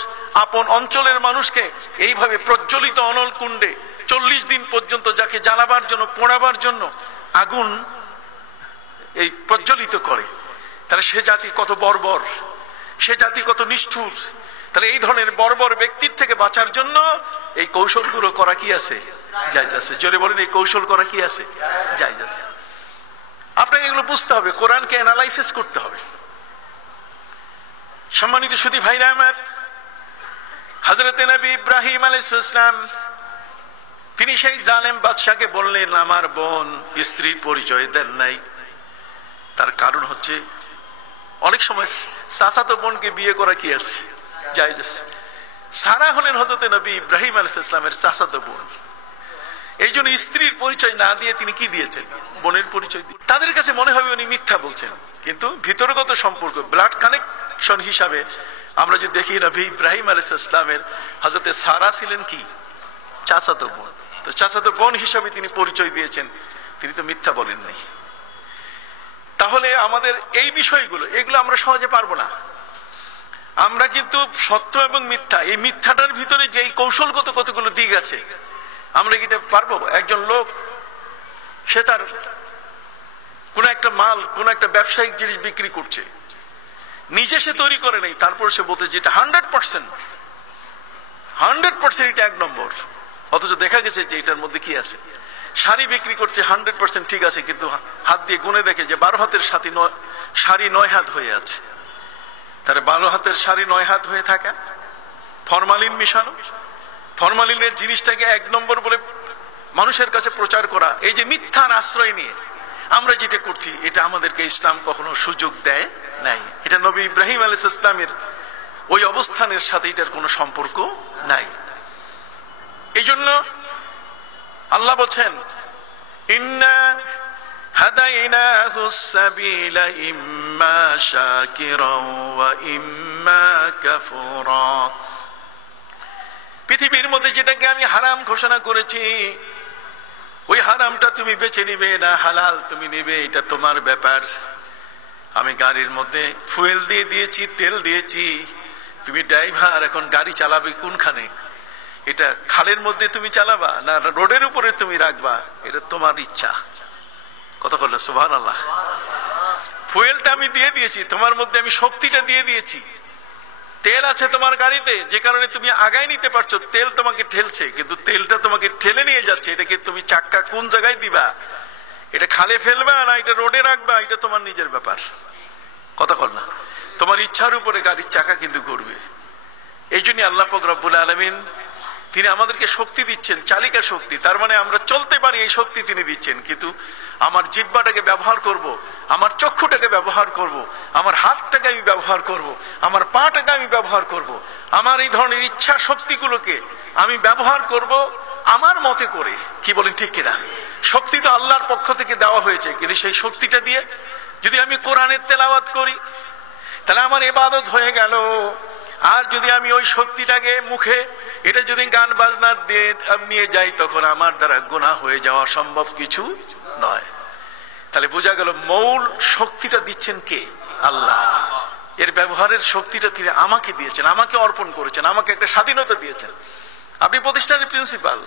আপন অঞ্চলের মানুষকে এইভাবে প্রজ্বলিত অনল কুণ্ডে 40 দিন পর্যন্ত যাকে জ্বালাবার জন্য, পোড়াবার জন্য আগুন এই প্রজ্বলিত করে, তাহলে সে জাতি কত বর্বর, সে জাতি কত নিষ্ঠুর। তাহলে এই ধরনের বর্বর ব্যক্তির থেকে বাঁচার জন্য এই কৌশলগুলো করা কি আছে, জায়েজ আছে। জোরে বলেন, এই কৌশল করা কি আছে, জায়েজ আছে। আপনাকে এগুলো বুঝতে হবে, কোরআনকে অ্যানালাইসিস করতে হবে। সম্মানিত সুধী ভাইরা আমার, হযরতে নবী ইব্রাহিম আলাইহিস সালাম তিনি সেই জালেম বাদশাকে বললেন, আমার বোন স্ত্রীর পরিচয় দেন নাই। তার কারণ হচ্ছে অনেক সময় চাচাতো বোনকে বিয়ে করা কি আছে, জায়েজ আছে। সারা হলেন হযরতে নবী ইব্রাহিম আলাইহিস সালামের চাচাতো বোন। এই জন্য স্ত্রীর পরিচয় না দিয়ে তিনি কি দিয়েছেন, বোনের পরিচয়। তাদের কাছে মনে হবে উনি মিথ্যা বলছেন, কিন্তু ভিতরগত সম্পর্ক, ব্লাড কানেকশন হিসাবে আমরা যদি দেখি, নবী ইব্রাহিম আলাইহিস সালামের হযরতে সারা ছিলেন কি, চাচাতো বোন। তো চাচাতো বোন হিসাবে তিনি পরিচয় দিয়েছেন, তিনি তো মিথ্যা বলেন নাই। তাহলে আমাদের এই বিষয়গুলো, এগুলো আমরা সহজে পারবো না। আমরা কিন্তু সত্য এবং মিথ্যা, এই মিথ্যাটার ভিতরে যে কৌশলগত কতগুলো দিক আছে, আমরা কি এটা পারবো? একজন লোক সে তার কোন একটা মাল, কোন একটা ব্যবসায়িক জিনিস বিক্রি করছে, নিজে সে তৈরি করে নেই, তারপর সে বলতে যে এটা 100% এটা 1 নম্বর, অথচ দেখা গেছে যে এটার মধ্যে কি আছে। শাড়ি বিক্রি করছে 100% ঠিক আছে, কিন্তু হাত দিয়ে গুনে দেখে যে 12 হাতের শাড়ি 9 হাত হয়ে আছে। তাহলে 12 হাতের শাড়ি 9 হাত হয়ে থাকা, ফরমালিন মিশানো, ফরমালিনের জিনিসটাকে 1 নম্বর বলে মানুষের কাছে প্রচার করা, এই যে মিথ্যার আশ্রয় নিয়ে আমরা যেটা করছি, এটা আমাদেরকে ইসলাম কখনো সুযোগ দেয় নাই। এটা নবী ইব্রাহিম আলাইহিস সালামের ওই অবস্থানের সাথে এটার কোনো সম্পর্ক নাই। এই জন্য আল্লাহ বলছেন, ইন্না হাদাইনাহুস সাবিলা ইম্মা শাকিরাও ওয়া ইম্মা কাফুরা। পৃথিবীর মধ্যে যেটাকে আমি হারাম ঘোষণা করেছি, ওই হারামটা তুমি বেছে নিবে না হালাল তুমি নিবে, এটা তোমার ব্যাপার। আমি গাড়ির মধ্যে ফুয়েল দিয়ে দিয়েছি, তেল দিয়েছি, তুমি ড্রাইভার, এখন গাড়ি চালাবে কোনখানে, এটা খালের মধ্যে তুমি চালাবা না রোডের উপরে তুমি রাখবা, এটা তোমার ইচ্ছা। কথা বললো সুবহানাল্লাহ। ফুয়েলটা আমি দিয়ে দিয়েছি, তোমার মধ্যে আমি শক্তিটা দিয়ে দিয়েছি, তেল আছে তোমার গাড়িতে, যে কারণে তুমি আগায় নিতে পারছো, তেল তোমাকে ঠেলছে, কিন্তু তেলটা তোমাকে ঠেলে নিয়ে যাচ্ছে, এটাকে তুমি চাক্কা কোন জায়গায় দিবা, এটা খালে ফেলবা না এটা রোডে রাখবা, এটা তোমার নিজের ব্যাপার। কথা বল না, তোমার ইচ্ছার উপরে গাড়ির চাকা কিন্তু ঘুরবে। এই জন্য আল্লাহ পাক রব্বুল আলামিন তিনি আমাদেরকে শক্তি দিচ্ছেন, চালিকা শক্তি, তার মানে আমরা চলতে পারি এই শক্তি তিনি দিচ্ছেন। কিন্তু আমার জিহ্বাটাকে ব্যবহার করব, আমার চক্ষুটাকে ব্যবহার করব, আমার হাতটাকে আমি ব্যবহার করব, আমার পাটাকে আমি ব্যবহার করব, আমার এই ধরনের ইচ্ছা শক্তিগুলোকে আমি ব্যবহার করব আমার মতে করে। কি বলেন, ঠিক কিনা? শক্তি তো আল্লাহর পক্ষ থেকে দেওয়া হয়েছে, কিন্তু সেই শক্তিটা দিয়ে যদি আমি কোরআনের তেলাওয়াত করি, তাহলে আমার ইবাদত হয়ে গেল। আর যদি আমি ওই শক্তিটাকে মুখে এটা যদি গান বাজনা দিয়ে নিয়ে যাই, তখন আমার দ্বারা গুনাহ হয়ে যাওয়া সম্ভব কিছু নয়। তাহলে বোঝা গেল মূল শক্তিটা দিচ্ছেন কে? আল্লাহ। এর ব্যবহারের শক্তিটা তিনি আমাকে দিয়েছেন, আমাকে অর্পণ করেছেন, আমাকে একটা স্বাধীনতা দিয়েছেন। আপনি প্রতিষ্ঠানের প্রিন্সিপাল,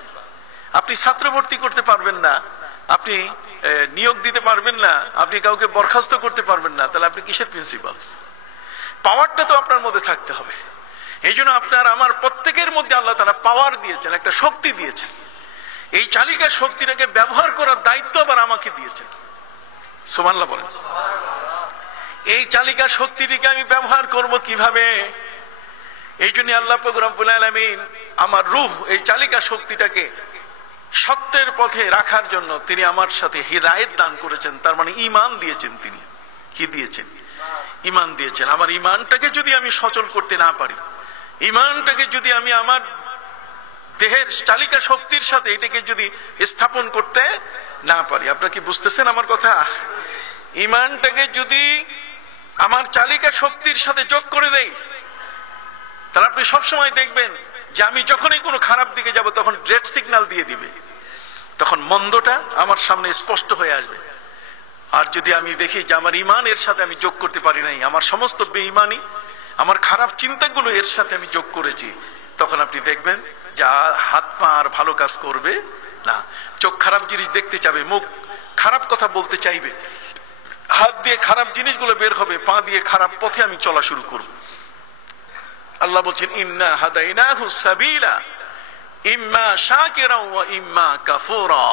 আপনি ছাত্র ভর্তি করতে পারবেন না, আপনি নিয়োগ দিতে পারবেন না, আপনি কাউকে বরখাস্ত করতে পারবেন না, তাহলে আপনি কিসের প্রিন্সিপাল? পাওয়ারটা তো আপনার মধ্যে থাকতে হবে। এই জন্য আপনার আমার প্রত্যেকের মধ্যে আল্লাহ তাআলা পাওয়ার দিয়েছেন, একটা শক্তি দিয়েছেন। এই চালিকা শক্তিটাকে ব্যবহার করার দায়িত্ব আবার আমাকে দিয়েছেন। সুবহানাল্লাহ বলেন। এই চালিকা শক্তিটিকে আমি ব্যবহার করব কিভাবে? এই জন্য আল্লাহ পাক রব্বুল আলামিন আমার রূহ, এই চালিকা শক্তিটাকে সত্যের পথে রাখার জন্য তিনি আমার সাথে হিদায়াত দান করেছেন। তার মানে ঈমান দিয়েছেন। তিনি কি দিয়েছেন? ঈমান দিয়েছেন। আমার ঈমানটাকে যদি আমি সচল করতে না পারি, ঈমানটাকে যদি আমি আমার দেহের চালিকা শক্তির সাথে এটাকে যদি স্থাপন করতে না পারি, আপনারা কি বুঝতেছেন আমার কথা? ঈমানটাকে যদি আমার চালিকা শক্তির সাথে যোগ করে দেই, তাহলে আপনি সবসময় দেখবেন যে আমি যখনই কোনো খারাপ দিকে যাব তখন রেড সিগন্যাল দিয়ে দিবে, তখন মন্দটা আমার সামনে স্পষ্ট হয়ে আসবে। আর যদি আমি দেখি যে আমার ঈমান এর সাথে আমি যোগ করতে পারি নাই, আমার সমস্ত বেঈমানি, আমার খারাপ চিন্তাগুলো এর সাথে আমি যোগ করেছি, তখন আপনি দেখবেন যে হাত পা আর ভালো কাজ করবে না। চোখ খারাপ জিনিস দেখতে চাবে, মুখ খারাপ কথা বলতে চাইবে, হাত দিয়ে খারাপ জিনিসগুলো বের হবে, পা দিয়ে খারাপ পথে আমি চলা শুরু করব। আল্লাহ বলছেন ইন্না হাদাইনাহু সাবিলা ইম্মা শাকিরা ওয়া ইম্মা কাফুরা।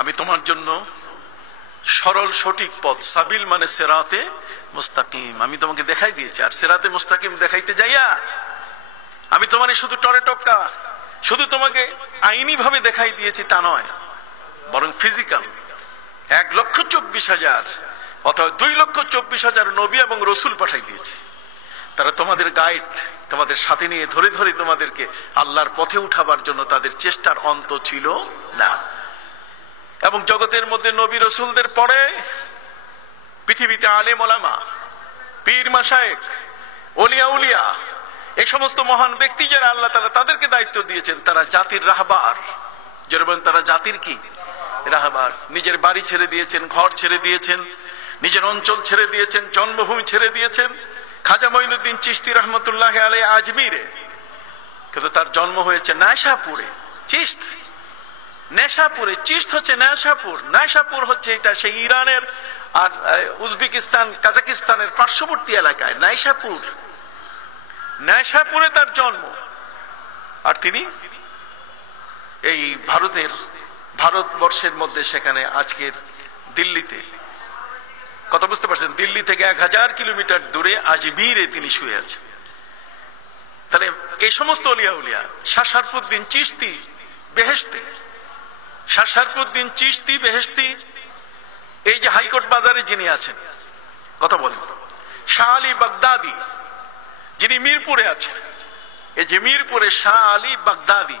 আমি তোমার জন্য সরল সঠিক পথ, সাবিল মানে সিরাতে মুস্তাকিম, আমি তোমাকে দেখাই দিয়েছি। আর সিরাতে মুস্তাকিম দেখাইতে যাইয়া আমি তোমারে শুধু টরে টপকা, শুধু তোমাকে আইনি ভাবে দেখাই দিয়েছি তা নয়, বরং ফিজিক্যাল 1,24,000 অথবা 2,24,000 নবী এবং রসুল পাঠাই দিয়েছি। তারা তোমাদের গাইড, তোমাদের সাথে নিয়ে ধরে ধরে তোমাদেরকে আল্লাহর পথে উঠাবার জন্য তাদের চেষ্টার অন্ত ছিল না। এবং জগতের মধ্যে নবী রসুলদের পরে পৃথিবীতে আলেম ওলামা, পীর মাশায়েখ, ওলিয়া উলিয়া, এই সমস্ত মহান ব্যক্তি যারা আল্লাহ তাআলা তাদেরকে দায়িত্ব দিয়েছেন, তারা জাতির রাহবার। যেরকম তারা জাতির কি রাহবার, নিজের বাড়ি ছেড়ে দিয়েছেন, ঘর ছেড়ে দিয়েছেন, নিজের অঞ্চল ছেড়ে দিয়েছেন, জন্মভূমি ছেড়ে দিয়েছেন। খাজা মঈনুদ্দিন চিশতি রহমতুল্লাহ আলাইহি আজমিরে, কিন্তু তার জন্ম হয়েছে নাশাপুরে। চিশত নেশাপুরে, চিশত হচ্ছে নেশাপুর, নাশাপুর হচ্ছে এটা সেই ইরানের আর উজবেকিস্তান কাজাকিস্তানের পার্শ্ববর্তী এলাকায় নাইশাপুর, নাইশাপুরে তার জন্ম। আর তিনি এই ভারতবর্ষের মধ্যে সেখানে আজকের দিল্লিতে, কথা বুঝতে পারছেন, দিল্লি থেকে 1000 কিলোমিটার দূরে আজমিরে তিনি শুয়ে আছেন। তাহলে এই সমস্ত ওলিয়া উলিয়া, শাহ শরফুদ্দীন চিশতি বেহেশতি, শাহ শরফুদ্দীন চিশতি বেহেশতি, এই যে হাইকোর্ট বাজারে যিনি আছেন, কথা বলেন, শাহ আলী বাগদাদি যিনি মিরপুরে আছেন, এই যে মিরপুরে শাহ আলী বাগদাদি,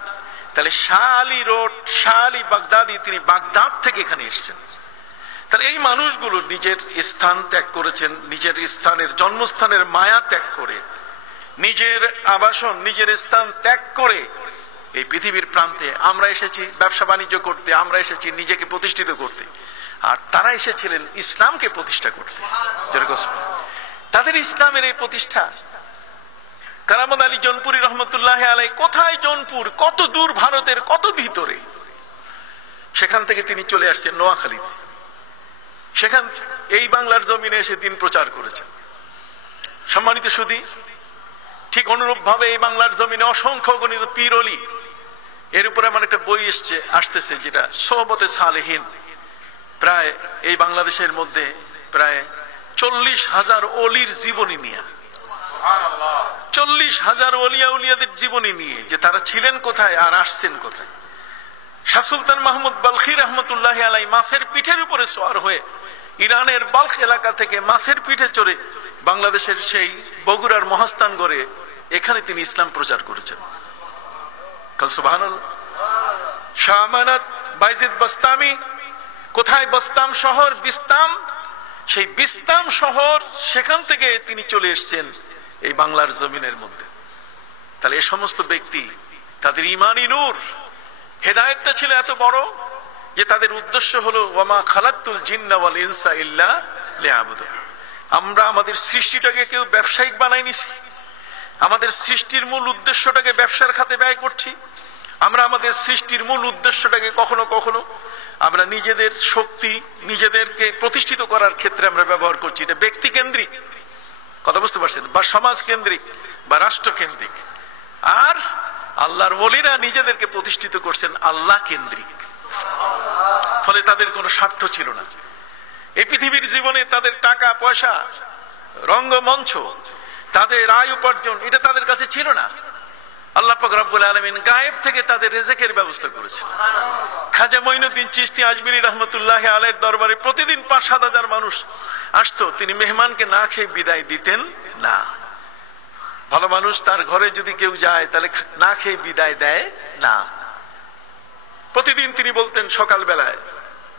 তাহলে শাহ আলী রোড, শাহ আলী বাগদাদি, তিনি বাগদাদ থেকে এখানে এসেছেন। তাহলে এই মানুষগুলো নিজের স্থান ত্যাগ করেছেন, নিজের স্থানের জন্মস্থানের মায়া ত্যাগ করে, নিজের আবাসন নিজের স্থান ত্যাগ করে এই পৃথিবীর প্রান্তে আমরা এসেছি ব্যবসা বাণিজ্য করতে, আমরা এসেছি নিজেকে প্রতিষ্ঠিত করতে, আর তারা এসেছিলেন ইসলামকে প্রতিষ্ঠা করতে। তাদের ইসলামের এই প্রতিষ্ঠা, কারামত আলী জৌনপুরী রহমতুল্লাহ আলাইহি, কোথায় জৌনপুর, কত দূর ভারতের, কত ভিতরে, সেখান থেকে তিনি চলে আসছেন নোয়াখালীতে, সেখান এই বাংলার জমিনে এসে দিন প্রচার করেছেন। সম্মানিত সুধী, ঠিক অনুরূপ ভাবে এই বাংলার জমিনে অসংখ্য গণিত পীর অলি, এর উপরে আমার একটা বই আসতেছে যেটা সোহবতে সালেহীন, প্রায় এই বাংলাদেশের মধ্যে প্রায় 40,000 অলির জীবনী নিয়ে, 40,000 অলিয়া উলিয়াদের জীবনী নিয়ে, যে তারা ছিলেন কোথায় আর আসছেন কোথায়। শাহ সুলতান মাহমুদ বালখি রহমতুল্লাহ আলাইহি মাছের পিঠের উপরে সওয়ার হয়ে ইরানের বাল্খ এলাকা থেকে মাছের পিঠে চড়ে বাংলাদেশের সেই বগুড়ার মহাস্থানগড়ে এখানে তিনি ইসলাম প্রচার করেছেন। সুবহানাল্লাহ। শাহ আমানত বাইজিদ বস্তামি, কোথায় বস্তাম শহর বিস্তাম, সেই বিস্তাম শহর, সেখান থেকে তিনি চলে এসেছেন এই বাংলার জমিনের মধ্যে। তাহলে এই সমস্ত ব্যক্তি, তাদের ইমানি নূর, হেদায়েতটা ছিল এত বড় যে তাদের উদ্দেশ্য হলো ওয়ামা খালাকতুল জিন্না ওয়াল ইনসা ইল্লা লিয়াবুদুন। আমরা আমাদের সৃষ্টিটাকে কেউ ব্যবসায়িক বানাই নিছি, আমাদের সৃষ্টির মূল উদ্দেশ্যটাকে ব্যবসার খাতে ব্যয় করছি। আমরা আমাদের সৃষ্টির মূল উদ্দেশ্যটাকে কখনো কখনো আমরা নিজেদের শক্তি, নিজেদেরকে প্রতিষ্ঠিত করার ক্ষেত্রে আমরা ব্যবহার করছি। এটা ব্যক্তি কেন্দ্রিক, কথা বুঝতে পারছেন, বা সমাজ কেন্দ্রিক বা রাষ্ট্র কেন্দ্রিক। আর আল্লাহর ওলিরা নিজেদেরকে প্রতিষ্ঠিত করছেন আল্লাহ কেন্দ্রিক। ফলে তাদের কোনো স্বার্থ ছিল না এই পৃথিবীর জীবনে। তাদের টাকা পয়সা, রঙ্গমঞ্চ, তাদের আয় উপার্জন, এটা তাদের কাছে ছিল না। আল্লাহ পাক রব্বুল আলামিন গায়েব থেকে তাদের রিজেকের ব্যবস্থা করেছেন। খাজা মঈনুদ্দিন চিশতি আজমিরি রহমতুল্লাহ আলাইহির দরবারে প্রতিদিন ৫-৭ হাজার মানুষ আসতো। তিনি মেহমানকে না খেয়ে বিদায় দিতেন না। ভালো মানুষ তার ঘরে যদি কেউ যায় তাহলে না খেয়ে বিদায় দেয় না। প্রতিদিন তিনি বলতেন সকালবেলায়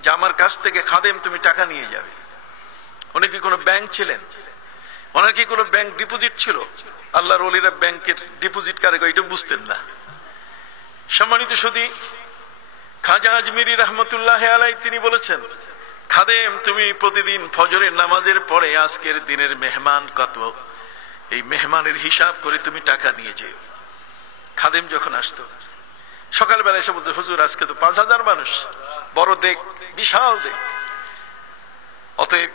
যে আমার কাছ থেকে খাদেম তুমি টাকা নিয়ে যাবে। উনি কি কোনো ব্যাংক ছিলেন? ওনার কি কোনো ব্যাংক ডিপোজিট ছিল? আল্লাহর ওলিরা ব্যাংকের ডিপোজিট কারে এটা বুঝতেন না। সম্মানিত সুধী, খাজা আজমিরি রহমতুল্লাহ আলাইহি তিনি বলেছেন, খাদেম তুমি প্রতিদিন ফজরের নামাজের পরে আজকের দিনের মেহমান কত, এই মেহমানের হিসাব করে তুমি টাকা নিয়ে যেও। খাদেম যখন আসতো সকালবেলা এসে বলতো, হুজুর আজকে তো ৫,০০০ মানুষ, বড় দেখ, বিশাল দেখ। অতএব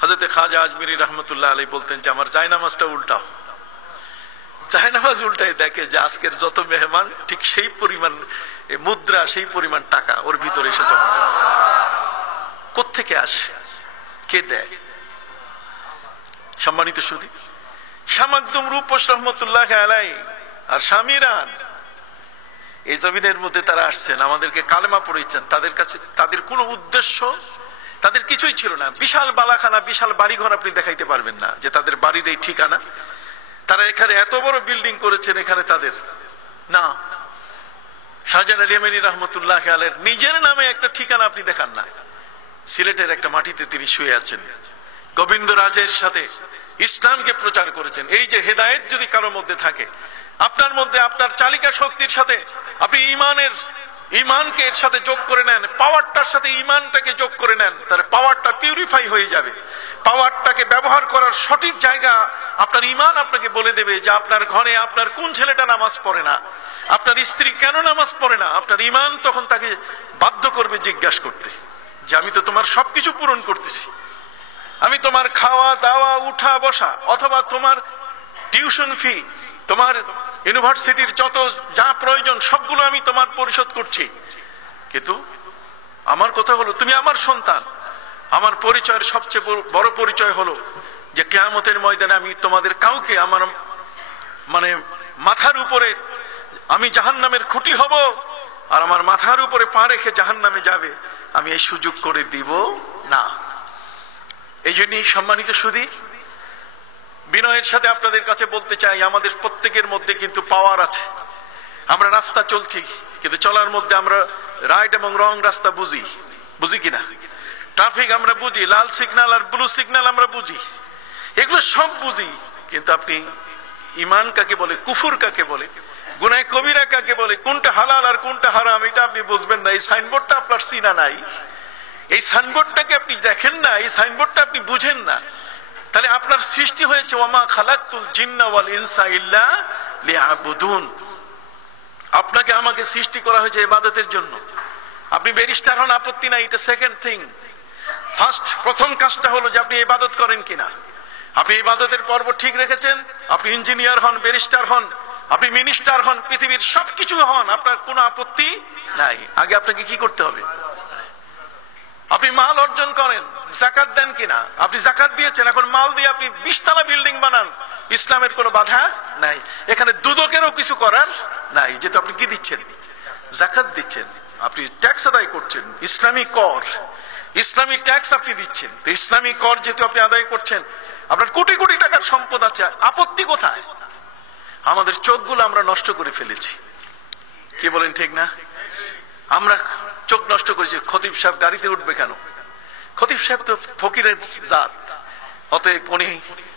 হযরতে খাজা আজমিরি রহমতুল্লাহ আলাইহি বলতেন যে আমার জায়নামাজটা উল্টাও। জায়নামাজ উল্টাই দেখে যে আজকের যত মেহমান ঠিক সেই পরিমাণ মুদ্রা, সেই পরিমাণ টাকা ওর ভিতরে এসে জমা আছে। কোত্থেকে আসে, কে দেয়? সম্মানিত সুধী, শামাকদুম রূপস রহমতুল্লাহ আলাইহি আর শামিরান এই জমিনের মধ্যে তারা আসছেন, আমাদেরকে কালেমা পড়িয়েছেন। তাদের কাছে তাদের কোনো উদ্দেশ্য, তাদের কিছুই ছিল না। বিশাল বালাখানা, বিশাল বাড়িঘর আপনি দেখাইতে পারবেন না যে তাদের বাড়ির এই ঠিকানা। তারা এখানে এত বড় বিল্ডিং করেছেন, এখানে তাদের না। শাহজাহান আল ইয়েমেনি রহমতুল্লাহ আলাইহির নিজের নামে একটা ঠিকানা আপনি দেখান না। সিলেটের একটা মাটিতে তিনি শুয়ে আছেন, গোবিন্দরাজের সাথে ইসলামকে প্রচার করেছেন। এই যে হেদায়েত যদি কারোর মধ্যে থাকে, আপনার মধ্যে আপনার চালিকা শক্তির সাথে আপনি ইমানকে এর সাথে যোগ করে নেন, পাওয়ারটার সাথে ইমানটাকে যোগ করে নেন, তাহলে পাওয়ারটা পিউরিফাই হয়ে যাবে। পাওয়ারটাকে ব্যবহার করার সঠিক জায়গা আপনার ইমান আপনাকে বলে দেবে যে আপনার ঘরে আপনার কোন ছেলেটা নামাজ পড়ে না, আপনার স্ত্রী কেন নামাজ পড়ে না। আপনার ইমান তখন তাকে বাধ্য করবে জিজ্ঞাসা করতে যে আমি তো তোমার সবকিছু পূরণ করতেছি, আমি তোমার খাওয়া দাওয়া, উঠা বসা, অথবা তোমার টিউশন ফি, তোমার ইউনিভার্সিটির যত যা প্রয়োজন সবগুলো আমি তোমার পরিশোধ করছি। কিন্তু আমার কথা হলো তুমি আমার সন্তান। আমার পরিচয়ের সবচেয়ে বড় পরিচয় হলো যে কিয়ামতের ময়দানে আমি তোমাদের কাউকে আমার মাথার উপরে আমি জাহান্নামের খুঁটি হব, আর আমার মাথার উপরে পা রেখে জাহান্নামে যাবে, আমি এই সুযোগ করে দিব না। এই জন্যই সম্মানিত সুধী, বিনয়ের সাথে আপনাদের কাছে বলতে চাই, আমাদের প্রত্যেকের মধ্যে কিন্তু পাওয়ার আছে। আমরা রাস্তা চলছি, কিন্তু চলার মধ্যে আমরা রাইট এবং রং রাস্তা বুঝি কিনা? ট্রাফিক আমরা বুঝি, লাল সিগন্যাল আর ব্লু সিগন্যাল আমরা বুঝি, এগুলো সব বুঝি। কিন্তু আপনি ইমান কাকে বলে, কুফুর কাকে বলে, গুনাহ কবিরা কাকে বলে, কোনটা হালাল আর কোনটা হারাম, এটা আপনি বুঝবেন না। এই সাইনবোর্ডটা আপনার চিনা নাই, এই সাইনবোর্ডটাকে আপনি দেখেন না, এই সাইনবোর্ডটা আপনি বুঝেন না। তাহলে আপনার সৃষ্টি হয়েছে ওয়ামা খালাকতুল জিন্না ওয়াল ইনসা ইল্লা লিয়াবুদুন। আপনাকে আমাকে সৃষ্টি করা হয়েছে ইবাদতের জন্য। আপনি ব্যারিস্টার হন, আপত্তি নাই, এটা সেকেন্ড থিং। প্রথম কাজটা হলো যে আপনি ইবাদত করেন কিনা। আপনি ইবাদতের পর্ব ঠিক রেখেছেন, আপনি ইঞ্জিনিয়ার হন, ব্যারিস্টার হন, আপনি মিনিস্টার হন, পৃথিবীর সবকিছু হন, আপনার কোনো আপত্তি নাই। আগে আপনাকে কি করতে হবে? আপনি মাল অর্জন করেন, যাকাত দেন কিনা। আপনি যাকাত দিয়েছেন, এখন মাল দিয়ে আপনি 20 তলা বিল্ডিং বানান, ইসলামের কোনো বাধা নাই। এখানে দুদকেরও কিছু করার নাই, যেহেতু আপনি কি দিচ্ছেন? যাকাত দিচ্ছেন, আপনি ট্যাক্স আদায় করছেন, ইসলামী কর, ইসলামী ট্যাক্স আপনি দিচ্ছেন। তো ইসলামী কর যেহেতু আপনি আদায় করছেন, আপনার কোটি কোটি টাকার সম্পদ আছে, আপত্তি কোথায়? আমাদের চোখগুলো আমরা নষ্ট করে ফেলেছি, কি বলেন ঠিক না? আমরা চোখ নষ্ট করেছি। খতিব সাহেব গাড়িতে উঠবে কেন? খতিব সাহেব তো ফকিরের জাত, অতএব উনি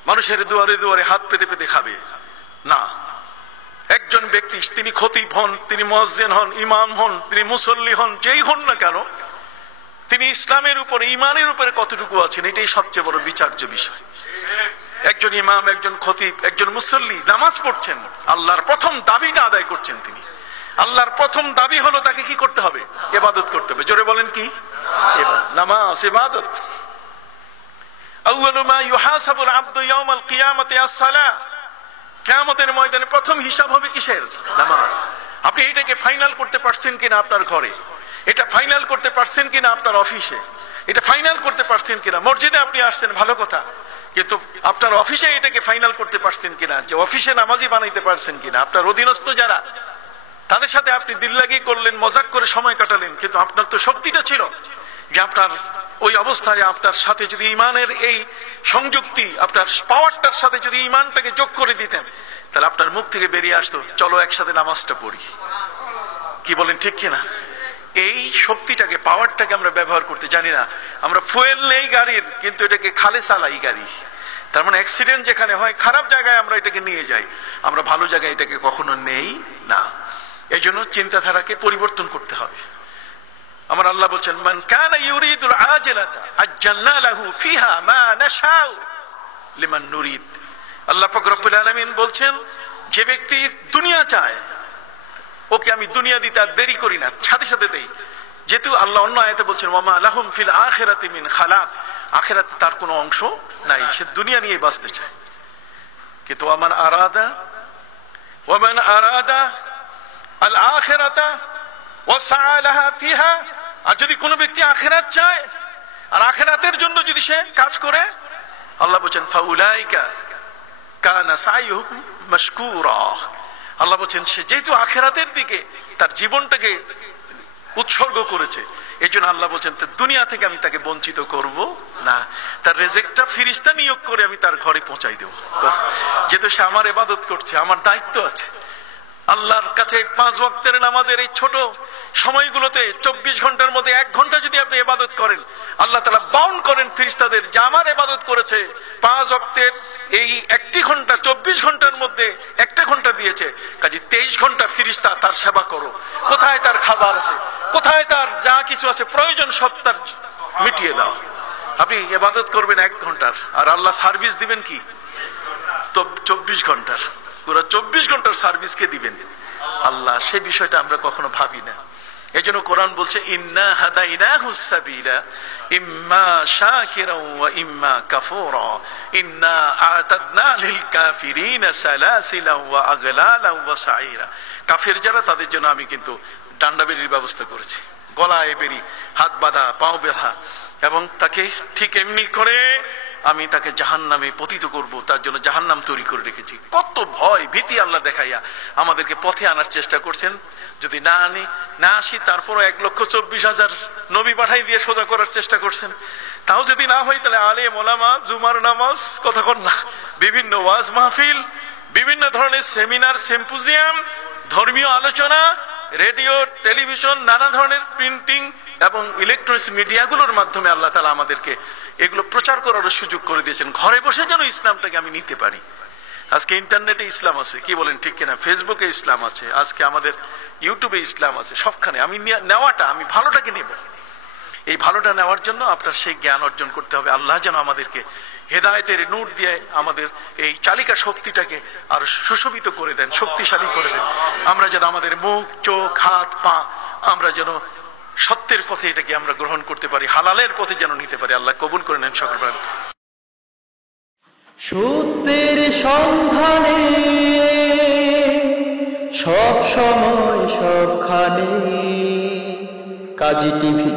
মানুষের দুয়ারে দুয়ারে হাত পেতে পেতে খাবে না। একজন ব্যক্তি, তিনি খতিব হন, তিনি মুয়াজ্জিন হন, ইমাম হন, তিনি মুসল্লি হন, যেই হন না কেন, তিনি ইসলামের উপরে, ইমানের উপরে কতটুকু আছেন, এটাই সবচেয়ে বড় বিচার্য বিষয়। একজন ইমাম, একজন খতিব, একজন মুসল্লি নামাজ পড়ছেন, আল্লাহর প্রথম দাবিটা আদায় করছেন তিনি। আল্লাহর প্রথম দাবি হলো তাকে কি করতে হবে? ইবাদত করতে হবে। জোরে বলেন কি? নামাজ ইবাদত। আউয়ালু মা ইউহাসাবুল আবদু ইয়াউমাল কিয়ামাতি আস-সালাহ। কিয়ামতের ময়দানে প্রথম হিসাব হবে কিসের? নামাজ। আপনি এটাকে ফাইনাল করতে পারছেন কিনা আপনার ঘরে, এটা ফাইনাল করতে পারছেন কিনা আপনার অফিসে, এটা ফাইনাল করতে পারছেন কিনা মসজিদে আপনি আসছেন, ভালো কথা, কিন্তু আপনার অফিসে এটাকে ফাইনাল করতে পারছেন কিনা, যে অফিসে নামাজি বানাইতে পারছেন কিনা। আপনার অধীনস্থ যারা, তাদের সাথে আপনি দিল্লাগি করলেন, মজাক করে সময় কাটালেন, কিন্তু আপনার তো শক্তিটা ছিল যে আপনার ওই অবস্থায় আপনার সাথে যদি ইমানের এই সংযুক্তি, আপনার পাওয়ারটার সাথে যদি ইমানটাকে যোগ করে দিতেন, তাহলে আপনার মুখ থেকে বেরিয়ে আসতো, চলো একসাথে নামাজটা পড়ি। কি বলেন, ঠিক কিনা? এই শক্তিটাকে, পাওয়ারটাকে আমরা ব্যবহার করতে জানি না। আমরা ফুয়েল নেই গাড়ির, কিন্তু এটাকে খালে চালাই গাড়ি। তার মানে অ্যাক্সিডেন্ট যেখানে হয়, খারাপ জায়গায় আমরা এটাকে নিয়ে যাই, আমরা ভালো জায়গায় এটাকে কখনো নেই না। এই জন্য চিন্তাধারাকে পরিবর্তন করতে হবে। আমার আল্লাহ বলছেন, মান কানা ইউরিদুল আজিলাতা আজ্জালনা লাহু ফিহা মা নাশাউ লিমান নুরিদ। আল্লাহ পাক রব্বুল আলামিন বলছেন, যে ব্যক্তি দুনিয়া চায়, ওকে আমি দুনিয়া দিতে আর দেরি করি না, সাথে সাথে দেই। যেহেতু আল্লাহ অন্য আয়াতে বলছেন, ওয়া মা লাহুম ফিল আখিরাতি মিন খালাক, আখিরাতে তার কোনো অংশ নাই, সে দুনিয়া নিয়ে বাঁচতে চায়। কিন্তু ওয়ামান আরাদা আল আখিরাতা ওয়া সাআ লাহা ফিহা, আর যদি কোনো ব্যক্তি আখিরাত চায় আর আখিরাতের জন্য যদি সে কাজ করে, আল্লাহ বলেন ফাউলাইকা কানা সাইয়ুহুম মাশকুরা। আল্লাহ বলেন, সে যেহেতু আখিরাতের দিকে তার জীবনটাকে উৎসর্গ করেছে, এই জন্য আল্লাহ বলছেন দুনিয়া থেকে আমি তাকে বঞ্চিত করব না, তার রিজিকটা ফেরেশতা নিয়োগ করে আমি তার ঘরে পৌঁছাই দেব। যেহেতু সে আমার ইবাদত করছে, আমার দায়িত্ব আছে। আল্লাহর কাছে 5 ওয়াক্তের নামাজের এই ছোট সময়গুলোতে 24 ঘন্টার মধ্যে 1 ঘন্টা যদি আপনি ইবাদত করেন, আল্লাহ তাআলা বাউন্ড করেন ফেরেশতাদের যে আমার ইবাদত করেছে 5 ওয়াক্তের এই 1টি ঘন্টা, 24 ঘন্টার মধ্যে 1টা ঘন্টা দিয়েছে, কাজে 23 ঘন্টা ফেরেশতা তার সেবা করো। কোথায় তার খাবার আছে, কোথায় তার যা কিছু আছে প্রয়োজন, সব তার মিটিয়ে দাও। আপনি ইবাদত করবেন 1 ঘন্টার, আর আল্লাহ সার্ভিস দিবেন কি? তো 24 ঘন্টার, পুরো 24 ঘন্টার সার্ভিস কে দিবেন? আল্লাহ। সেই বিষয়টা আমরা কখনো ভাবি না। এই জন্য কোরআন বলছে, ইন্না হাদাইনাহুস সাবিলা ইম্মা শাকিরাও ওয়া ইম্মা কাফুরা ইন্না আ'তাদনা লিল কাফিরিনা সালাসিলা ওয়া আগলালা ওয়া সাইরা। কাফের যারা, তাদের জন্য আমি কিন্তু ডান্ডা বেড়ির ব্যবস্থা করেছি, গলায় বেড়ি, হাত বাঁধা, পাও বাঁধা, এবং তাকে ঠিক এমনি করে আমি তাকে জাহান্নামে পতিত করব, তার জন্য জাহান্নাম তৈরি করে রেখেছি। কত ভয় ভীতি আল্লাহ দেখাইয়া আমাদেরকে পথে আনার চেষ্টা করছেন। যদি না আসি, তারপরও 1,24,000 নবী পাঠাই দিয়ে সোজা করার চেষ্টা করছেন। তাও যদি না হয়, তাহলে আলেম ওলামা, জুমার নামাজ, কতক্ষণ না, বিভিন্ন ওয়াজ মাহফিল, বিভিন্ন ধরনের সেমিনার, সিম্পোজিয়াম, ধর্মীয় আলোচনা, রেডিও, টেলিভিশন, নানা ধরনের প্রিন্টিং এবং ইলেকট্রনিক্স মিডিয়াগুলোর মাধ্যমে আল্লাহ তাআলা আমাদেরকে এগুলো প্রচার করার সুযোগ করে দিয়েছেন। ঘরে বসে যেন ইসলামটাকে আমি নিতে পারি। আজকে ইন্টারনেটে ইসলাম আছে, কি বলেন, ঠিক কিনা? ফেসবুকে ইসলাম আছে, আজকে আমাদের ইউটিউবে ইসলাম আছে, সবখানে আমি নেওয়াটা, আমি ভালোটাকে নেব। এই ভালোটা নেওয়ার জন্য আপনার সেই জ্ঞান অর্জন করতে হবে। আল্লাহ যেন আমাদেরকে হেদায়েতের নূর দিয়ে আমাদের এই চালিকা শক্তিটাকে আরো সুশোভিত করে দেন, শক্তিশালী করে দেন। আমরা যেন আমাদের মুখ, চোখ, হাত, পা, আমরা যেন সত্যের পথে এটাকে আমরা গ্রহণ করতে পারি, হালালের পথে যেন নিতে পারি। আল্লাহ কবুল করে নেন সকল প্রাণ। সত্যের সন্ধানে সব সময় সবখানে কাজী টিভি।